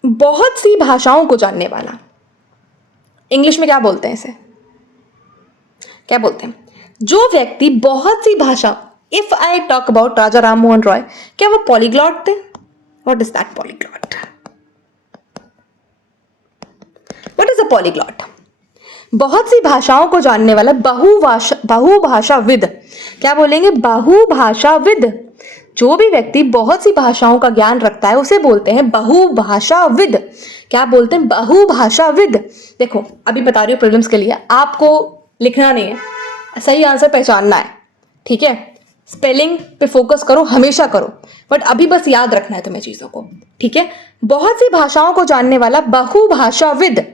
बहुत सी भाषाओं को जानने वाला, इंग्लिश में क्या बोलते हैं इसे? क्या बोलते हैं? जो व्यक्ति बहुत सी भाषा, इफ आई टॉक अबाउट राजा राम मोहन रॉय, क्या वो पॉलीग्लॉट थे? What is that polyglot? What is a polyglot? बहुत सी भाषाओं को जानने वाला, बहुभाषाविद। क्या बोलेंगे? बहुभाषाविद। जो भी व्यक्ति बहुत सी भाषाओं का ज्ञान रखता है उसे बोलते हैं बहुभाषाविद। क्या बोलते हैं? बहुभाषाविद। देखो अभी बता रही हूँ प्रॉब्लम्स के लिए, आपको लिखना नहीं है, सही आंसर पहचानना है। ठीक है, स्पेलिंग पे फोकस करो, हमेशा करो, बट अभी बस याद रखना है तुम्हें चीजों को। ठीक है, बहुत सी भाषाओं को जानने वाला बहुभाषाविद,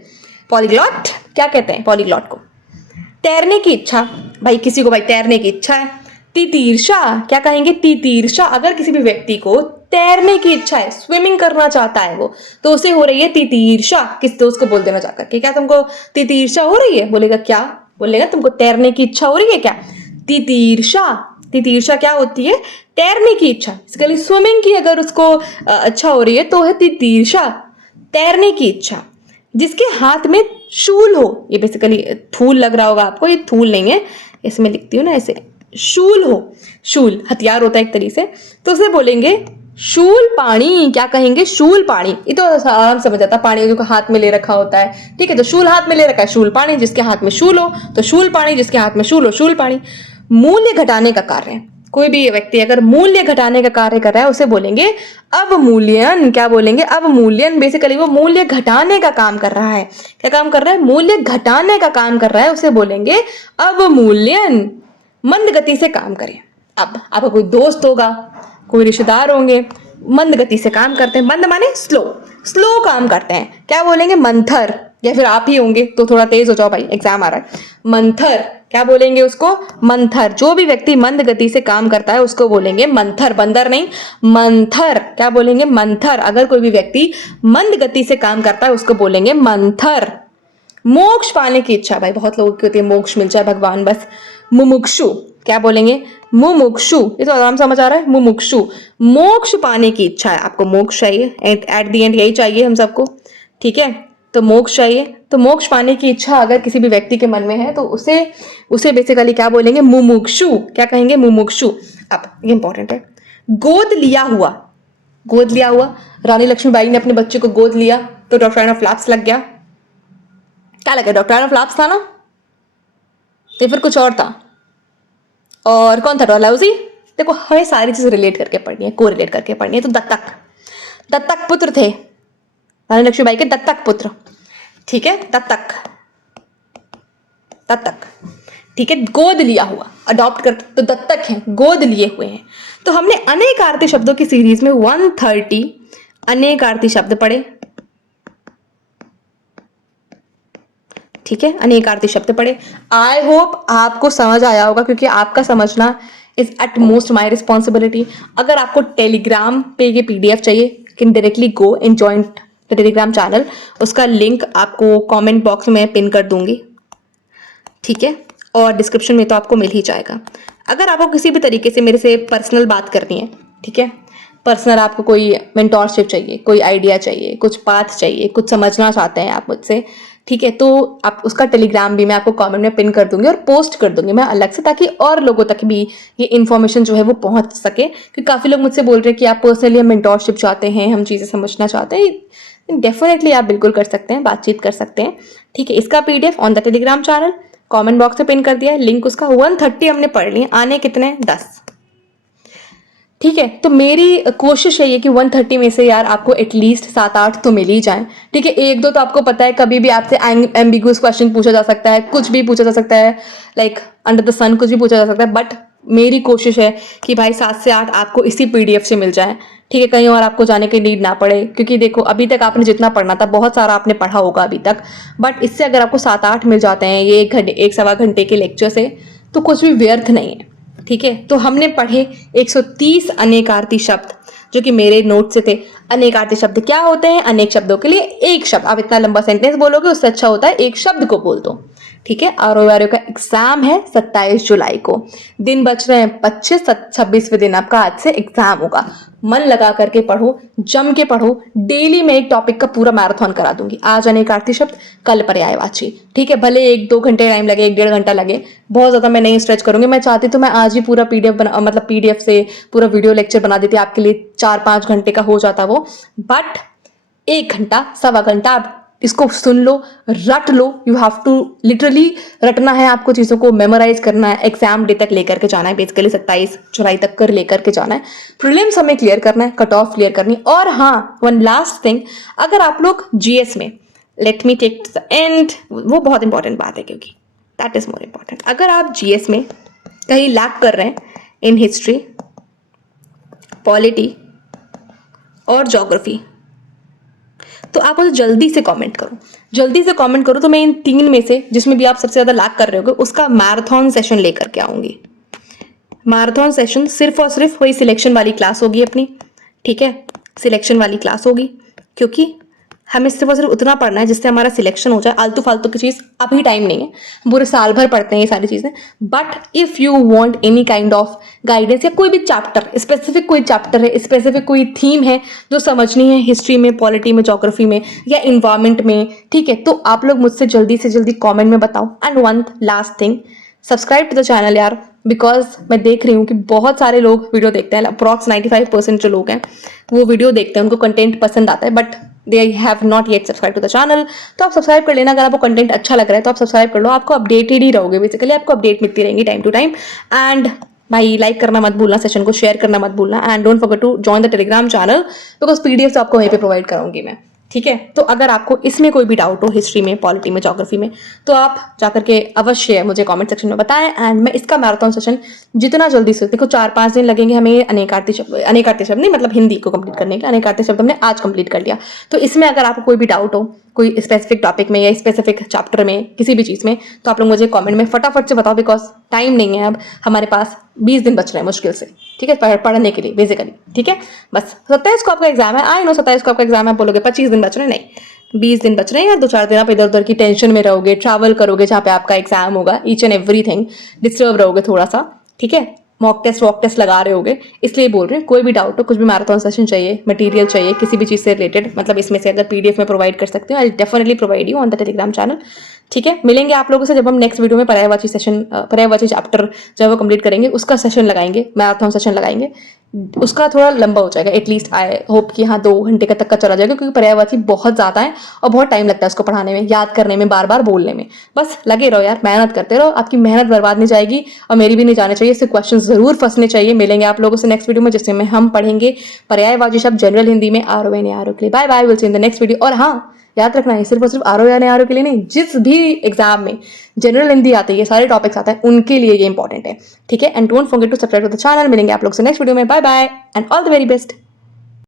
पॉलीग्लॉट। क्या कहते हैं पॉलीग्लॉट को? तैरने की इच्छा, भाई किसी को भाई तैरने की इच्छा है। तितीर्षा, क्या कहेंगे? तितीर्षा। अगर किसी भी व्यक्ति को तैरने की इच्छा है, स्विमिंग करना चाहता है वो, तो उसे हो रही है तितीर्षा। किस दोस्त को बोल देना जाकर के, क्या तुमको तितीर्षा हो रही है? बोलेगा क्या? बोलेगा तुमको तैरने की इच्छा हो रही है क्या? तितीर्षा। तितीर्षा क्या होती है? तैरने की इच्छा। बेसिकली स्विमिंग की अगर उसको अच्छा हो रही है तो है तितीर्षा, तैरने की इच्छा। जिसके हाथ में शूल हो, ये बेसिकली थूल लग रहा होगा आपको, ये थूल नहीं है, इसमें लिखती हूँ ना ऐसे, शूल हो, शूल हथियार होता है एक तरीके से, तो उसे बोलेंगे शूल पाणी। क्या कहेंगे? शूल पाणी। ये तो आराम समझ आता, पानी जो हाथ में ले रखा होता है। ठीक है, तो शूल हाथ में ले रखा है, शूल पाणी। जिसके हाथ में शूल हो तो शूल पाणी, जिसके हाथ में शूल हो शूल पाणी। मूल्य घटाने का कार्य, कोई भी व्यक्ति अगर मूल्य घटाने का कार्य कर रहा है उसे बोलेंगे अवमूल्यन। क्या बोलेंगे? अवमूल्यन। बेसिकली वो मूल्य घटाने का काम कर रहा है। क्या काम कर रहा है? मूल्य घटाने का काम कर रहा है, उसे बोलेंगे अवमूल्यन। मंद गति से काम करें। अब आपका कोई दोस्त होगा, कोई रिश्तेदार होंगे, मंद गति से काम करते हैं। मंद माने स्लो, स्लो काम करते हैं, क्या बोलेंगे? मंथर। या फिर आप ही होंगे तो थोड़ा तेज हो जाओ भाई, एग्जाम आ रहा है। मंथर, क्या बोलेंगे उसको? मंथर। जो भी व्यक्ति मंद गति से काम करता है उसको बोलेंगे मंथर, बंदर नहीं, मंथर। क्या बोलेंगे? मंथर। अगर कोई भी व्यक्ति मंद गति से काम करता है उसको बोलेंगे मंथर। मोक्ष पाने की इच्छा, भाई बहुत लोगों की होती है मोक्ष मिल जाए भगवान बस। मुमुक्षु, क्या बोलेंगे? मुमुक्षु। ये तो आराम समझ आ रहा है, मुमुक्षु। मोक्ष पाने की इच्छा है, आपको मोक्ष चाहिए, एट दी एंड यही चाहिए हम सबको, ठीक है? तो मोक्ष चाहिए, तो मोक्ष पाने की इच्छा अगर किसी भी व्यक्ति के मन में है तो उसे उसे बेसिकली क्या बोलेंगे? मुमुक्षु। क्या कहेंगे? मुमुक्षु। अब ये इंपॉर्टेंट है, गोद लिया हुआ। गोद लिया हुआ, रानी लक्ष्मीबाई ने अपने बच्चे को गोद लिया तो डॉक्टर ऑफ लाप्स लग गया। क्या लगा? डॉक्टर ऑफ लाप्स था ना, या फिर कुछ और था? और कौन था? डलहौजी। देखो हमें सारी चीजें रिलेट करके पढ़नी है, को रिलेट करके पढ़नी है। तो दत्तक, दत्तक पुत्र थे रानी लक्ष्मीबाई के, दत्तक पुत्र, ठीक है? दत्तक, दत्तक, ठीक है? गोद लिया हुआ, अडॉप्ट कर, तो दत्तक है, गोद लिए हुए हैं। तो हमने अनेक आरती शब्दों की सीरीज में 130 अनेक आरती शब्द पढ़े, ठीक है? अनेक आरती शब्द पढ़े। आई होप आपको समझ आया होगा, क्योंकि आपका समझना is at most my responsibility. अगर आपको टेलीग्राम पे ये पीडीएफ चाहिए, can directly go and join the Telegram channel. उसका लिंक आपको कमेंट बॉक्स में पिन कर दूंगी, ठीक है? और डिस्क्रिप्शन में तो आपको मिल ही जाएगा। अगर आपको किसी भी तरीके से मेरे से पर्सनल बात करनी है, ठीक है? पर्सनल आपको कोई मेंटोरशिप चाहिए, कोई आइडिया चाहिए, कुछ पाथ चाहिए, कुछ समझना चाहते हैं आप मुझसे, ठीक है? तो आप उसका टेलीग्राम भी मैं आपको कमेंट में पिन कर दूंगी और पोस्ट कर दूंगी मैं अलग से, ताकि और लोगों तक भी ये इन्फॉर्मेशन जो है वो पहुंच सके। क्योंकि काफ़ी लोग मुझसे बोल रहे हैं कि आप पर्सनली हम मेंटोरशिप चाहते हैं, हम चीज़ें समझना चाहते हैं। डेफिनेटली आप बिल्कुल कर सकते हैं, बातचीत कर सकते हैं, ठीक है? इसका PDF on the Telegram channel comment box में पिन कर दिया है लिंक उसका। 130 हमने पढ़ लिए, आने कितने? 10, ठीक है? तो मेरी कोशिश है ये कि 130 में से यार आपको एटलीस्ट 7-8 तो मिल ही जाए, ठीक है? 1-2 तो आपको पता है कभी भी आपसे एम्बिगुअस क्वेश्चन पूछा जा सकता है, कुछ भी पूछा जा सकता है, लाइक अंडर द सन कुछ भी पूछा जा सकता है। बट मेरी कोशिश है कि भाई 7 से 8 आपको इसी पीडीएफ से मिल जाए, ठीक है? कहीं और आपको जाने की नीड ना पड़े, क्योंकि देखो अभी तक आपने जितना पढ़ना था बहुत सारा आपने पढ़ा होगा अभी तक, बट इससे अगर आपको 7-8 मिल जाते हैं ये 1 घंटे 1-1.25 घंटे के लेक्चर से, तो कुछ भी व्यर्थ नहीं है, ठीक है? तो हमने पढ़े 130 अनेकार्थी शब्द जो कि मेरे नोट से थे। अनेकार्थी शब्द क्या होते हैं? अनेक शब्दों के लिए एक शब्द। आप इतना लंबा सेंटेंस बोलोगे उससे अच्छा होता है एक शब्द को बोल दो, ठीक है? आरओ का एग्जाम है 27 जुलाई को, दिन बच रहे हैं 25, 26वें दिन आपका आज से एग्जाम होगा। मन लगा करके पढ़ो, जम के पढ़ो। डेली मैं एक टॉपिक का पूरा मैराथन करा दूंगी। आज अनेकार्थी शब्द, कल पर्यायवाची, ठीक है? भले 1-2 घंटे टाइम लगे, 1-1.5 घंटा लगे, बहुत ज्यादा मैं नहीं स्ट्रेच करूंगी। मैं चाहती तो मैं आज ही पूरा पीडीएफ से पूरा वीडियो लेक्चर बना देती, आपके लिए 4-5 घंटे का हो जाता वो। बट 1 घंटा 1.25 घंटा आप इसको सुन लो, रट लो। यू हैव टू लिटरली रटना है, आपको चीज़ों को मेमोराइज करना है। एग्जाम डे तक लेकर के जाना है, बेसिकली 27 जुलाई तक कर लेकर के जाना है। प्रीलिम्स हमें क्लियर करना है, कट ऑफ क्लियर करनी है। और हाँ, वन लास्ट थिंग, अगर आप लोग जीएस में, let me take to the end, वो बहुत इंपॉर्टेंट बात है क्योंकि दैट इज मोर इम्पॉर्टेंट। अगर आप जीएस में कहीं लैक कर रहे हैं इन हिस्ट्री, पॉलिटी और ज्योग्राफी, तो आप मुझे जल्दी से कमेंट करो, जल्दी से कमेंट करो। तो मैं इन 3 में से जिसमें भी आप सबसे ज़्यादा लैक कर रहे होगे उसका मैराथन सेशन लेकर के आऊँगी। मैराथन सेशन सिर्फ और सिर्फ वही सिलेक्शन वाली क्लास होगी अपनी, ठीक है? सिलेक्शन वाली क्लास होगी, क्योंकि हमें सिर्फ और सिर्फ उतना पढ़ना है जिससे हमारा सिलेक्शन हो जाए। आलतू फालतू की चीज़ अभी टाइम नहीं है, पूरे साल भर पढ़ते हैं ये सारी चीज़ें। But if you want any kind of guidance या कोई भी चैप्टर, स्पेसिफिक कोई चैप्टर है, स्पेसिफिक कोई थीम है जो समझनी है हिस्ट्री में, पॉलिटी में, ज्योग्राफी में या इन्वायरमेंट में, ठीक है? तो आप लोग मुझसे जल्दी से जल्दी कॉमेंट में बताओ। And one last thing, subscribe to the channel यार, बिकॉज मैं देख रही हूँ कि बहुत सारे लोग वीडियो देखते हैं। अप्रॉक्स 95% जो लोग हैं वो वीडियो देखते हैं, उनको कंटेंट पसंद आता है, but they have not yet subscribe to the channel. तो आप सब्सक्राइब कर लेना, अगर आपको कंटेंट अच्छा लग रहा है तो आप सब्सक्राइब कर लो। आपको अपडेटेड ही रहोगे, बेसिकली आपको अपडेट मिलती रहेंगी टाइम टू टाइम। एंड भाई लाइक करना मत भूलना, सेशन को शेयर करना मत भूलना। And don't forget to join the Telegram channel, because PDF आपको वहीं पे प्रोवाइड करूंगी मैं, ठीक है। तो अगर आपको इसमें कोई भी डाउट हो, हिस्ट्री में, पॉलिटी में, ज्योग्राफी में, तो आप जाकर के अवश्य मुझे कमेंट सेक्शन में बताएं। एंड मैं इसका मैराथन सेशन जितना जल्दी से, देखो 4-5 दिन लगेंगे हमें अनेकार्ती शब्द नहीं, मतलब हिंदी को कंप्लीट करने के। अनेकार्ती शब्द हमने आज कंप्लीट कर लिया। तो इसमें अगर आपको कोई भी डाउट हो, कोई स्पेसिफिक टॉपिक में या स्पेसिफिक चैप्टर में, किसी भी चीज़ में, तो आप लोग मुझे कमेंट में फटाफट से बताओ, बिकॉज टाइम नहीं है अब हमारे पास। 20 दिन बच रहे हैं मुश्किल से, ठीक है, पढ़ने के लिए बेसिकली। ठीक है, बस 27 को आपका एग्जाम है। आई नो 27 को आपका एग्जाम है, आप बोलोगे 25 दिन बच रहे हैं, नहीं 20 दिन बच रहे हैं। या 2-4 दिन आप इधर उधर की टेंशन में रहोगे, ट्रैवल करोगे जहाँ पे आपका एग्जाम होगा, ईच एंड एवरीथिंग डिस्टर्ब रहोगे थोड़ा सा। ठीक है, मॉक टेस्ट वॉक टेस्ट लगा रहे होगे, इसलिए बोल रहे हैं। कोई भी डाउट हो, कुछ भी मैराथन सेशन चाहिए, मटेरियल चाहिए किसी भी चीज़ से रिलेटेड, मतलब इसमें से अगर पीडीएफ में प्रोवाइड कर सकते हो, I definitely provide you on the Telegram channel. ठीक है, मिलेंगे आप लोगों से जब हम नेक्स्ट वीडियो में पर्यायवाची चैप्टर जब वो कंप्लीट करेंगे, उसका सेशन लगाएंगे, मैराथन सेशन लगाएंगे। उसका थोड़ा लंबा हो जाएगा, एटलीस्ट आई होप कि हाँ 2 घंटे का तक का चला जाएगा, क्योंकि पर्यायवाची बहुत ज़्यादा है और बहुत टाइम लगता है उसको पढ़ाने में, याद करने में, बार बार बोलने में। बस लगे रहो यार, मेहनत करते रहो, आपकी मेहनत बर्बाद नहीं जाएगी और मेरी भी नहीं जानी चाहिए। इससे क्वेश्चन जरूर फंसने चाहिए। मिलेंगे आप लोगों से नेक्स्ट वीडियो में, जिसमें हम पढ़ेंगे पर्यायवाची शब्द जनरल हिंदी में, RO NARO के लिए। Bye bye, will see in the next video. और हाँ, याद रखना है, सिर्फ और सिर्फ RO NARO के लिए नहीं, जिस भी एग्जाम में जनरल हिंदी आती है, सारे टॉपिक्स आते हैं, उनके लिए ये इंपॉर्टेंट है। ठीक है, and don't forget to subscribe to the channel. मिलेंगे आप लोग से नेक्स्ट वीडियो में। Bye bye and all the very best.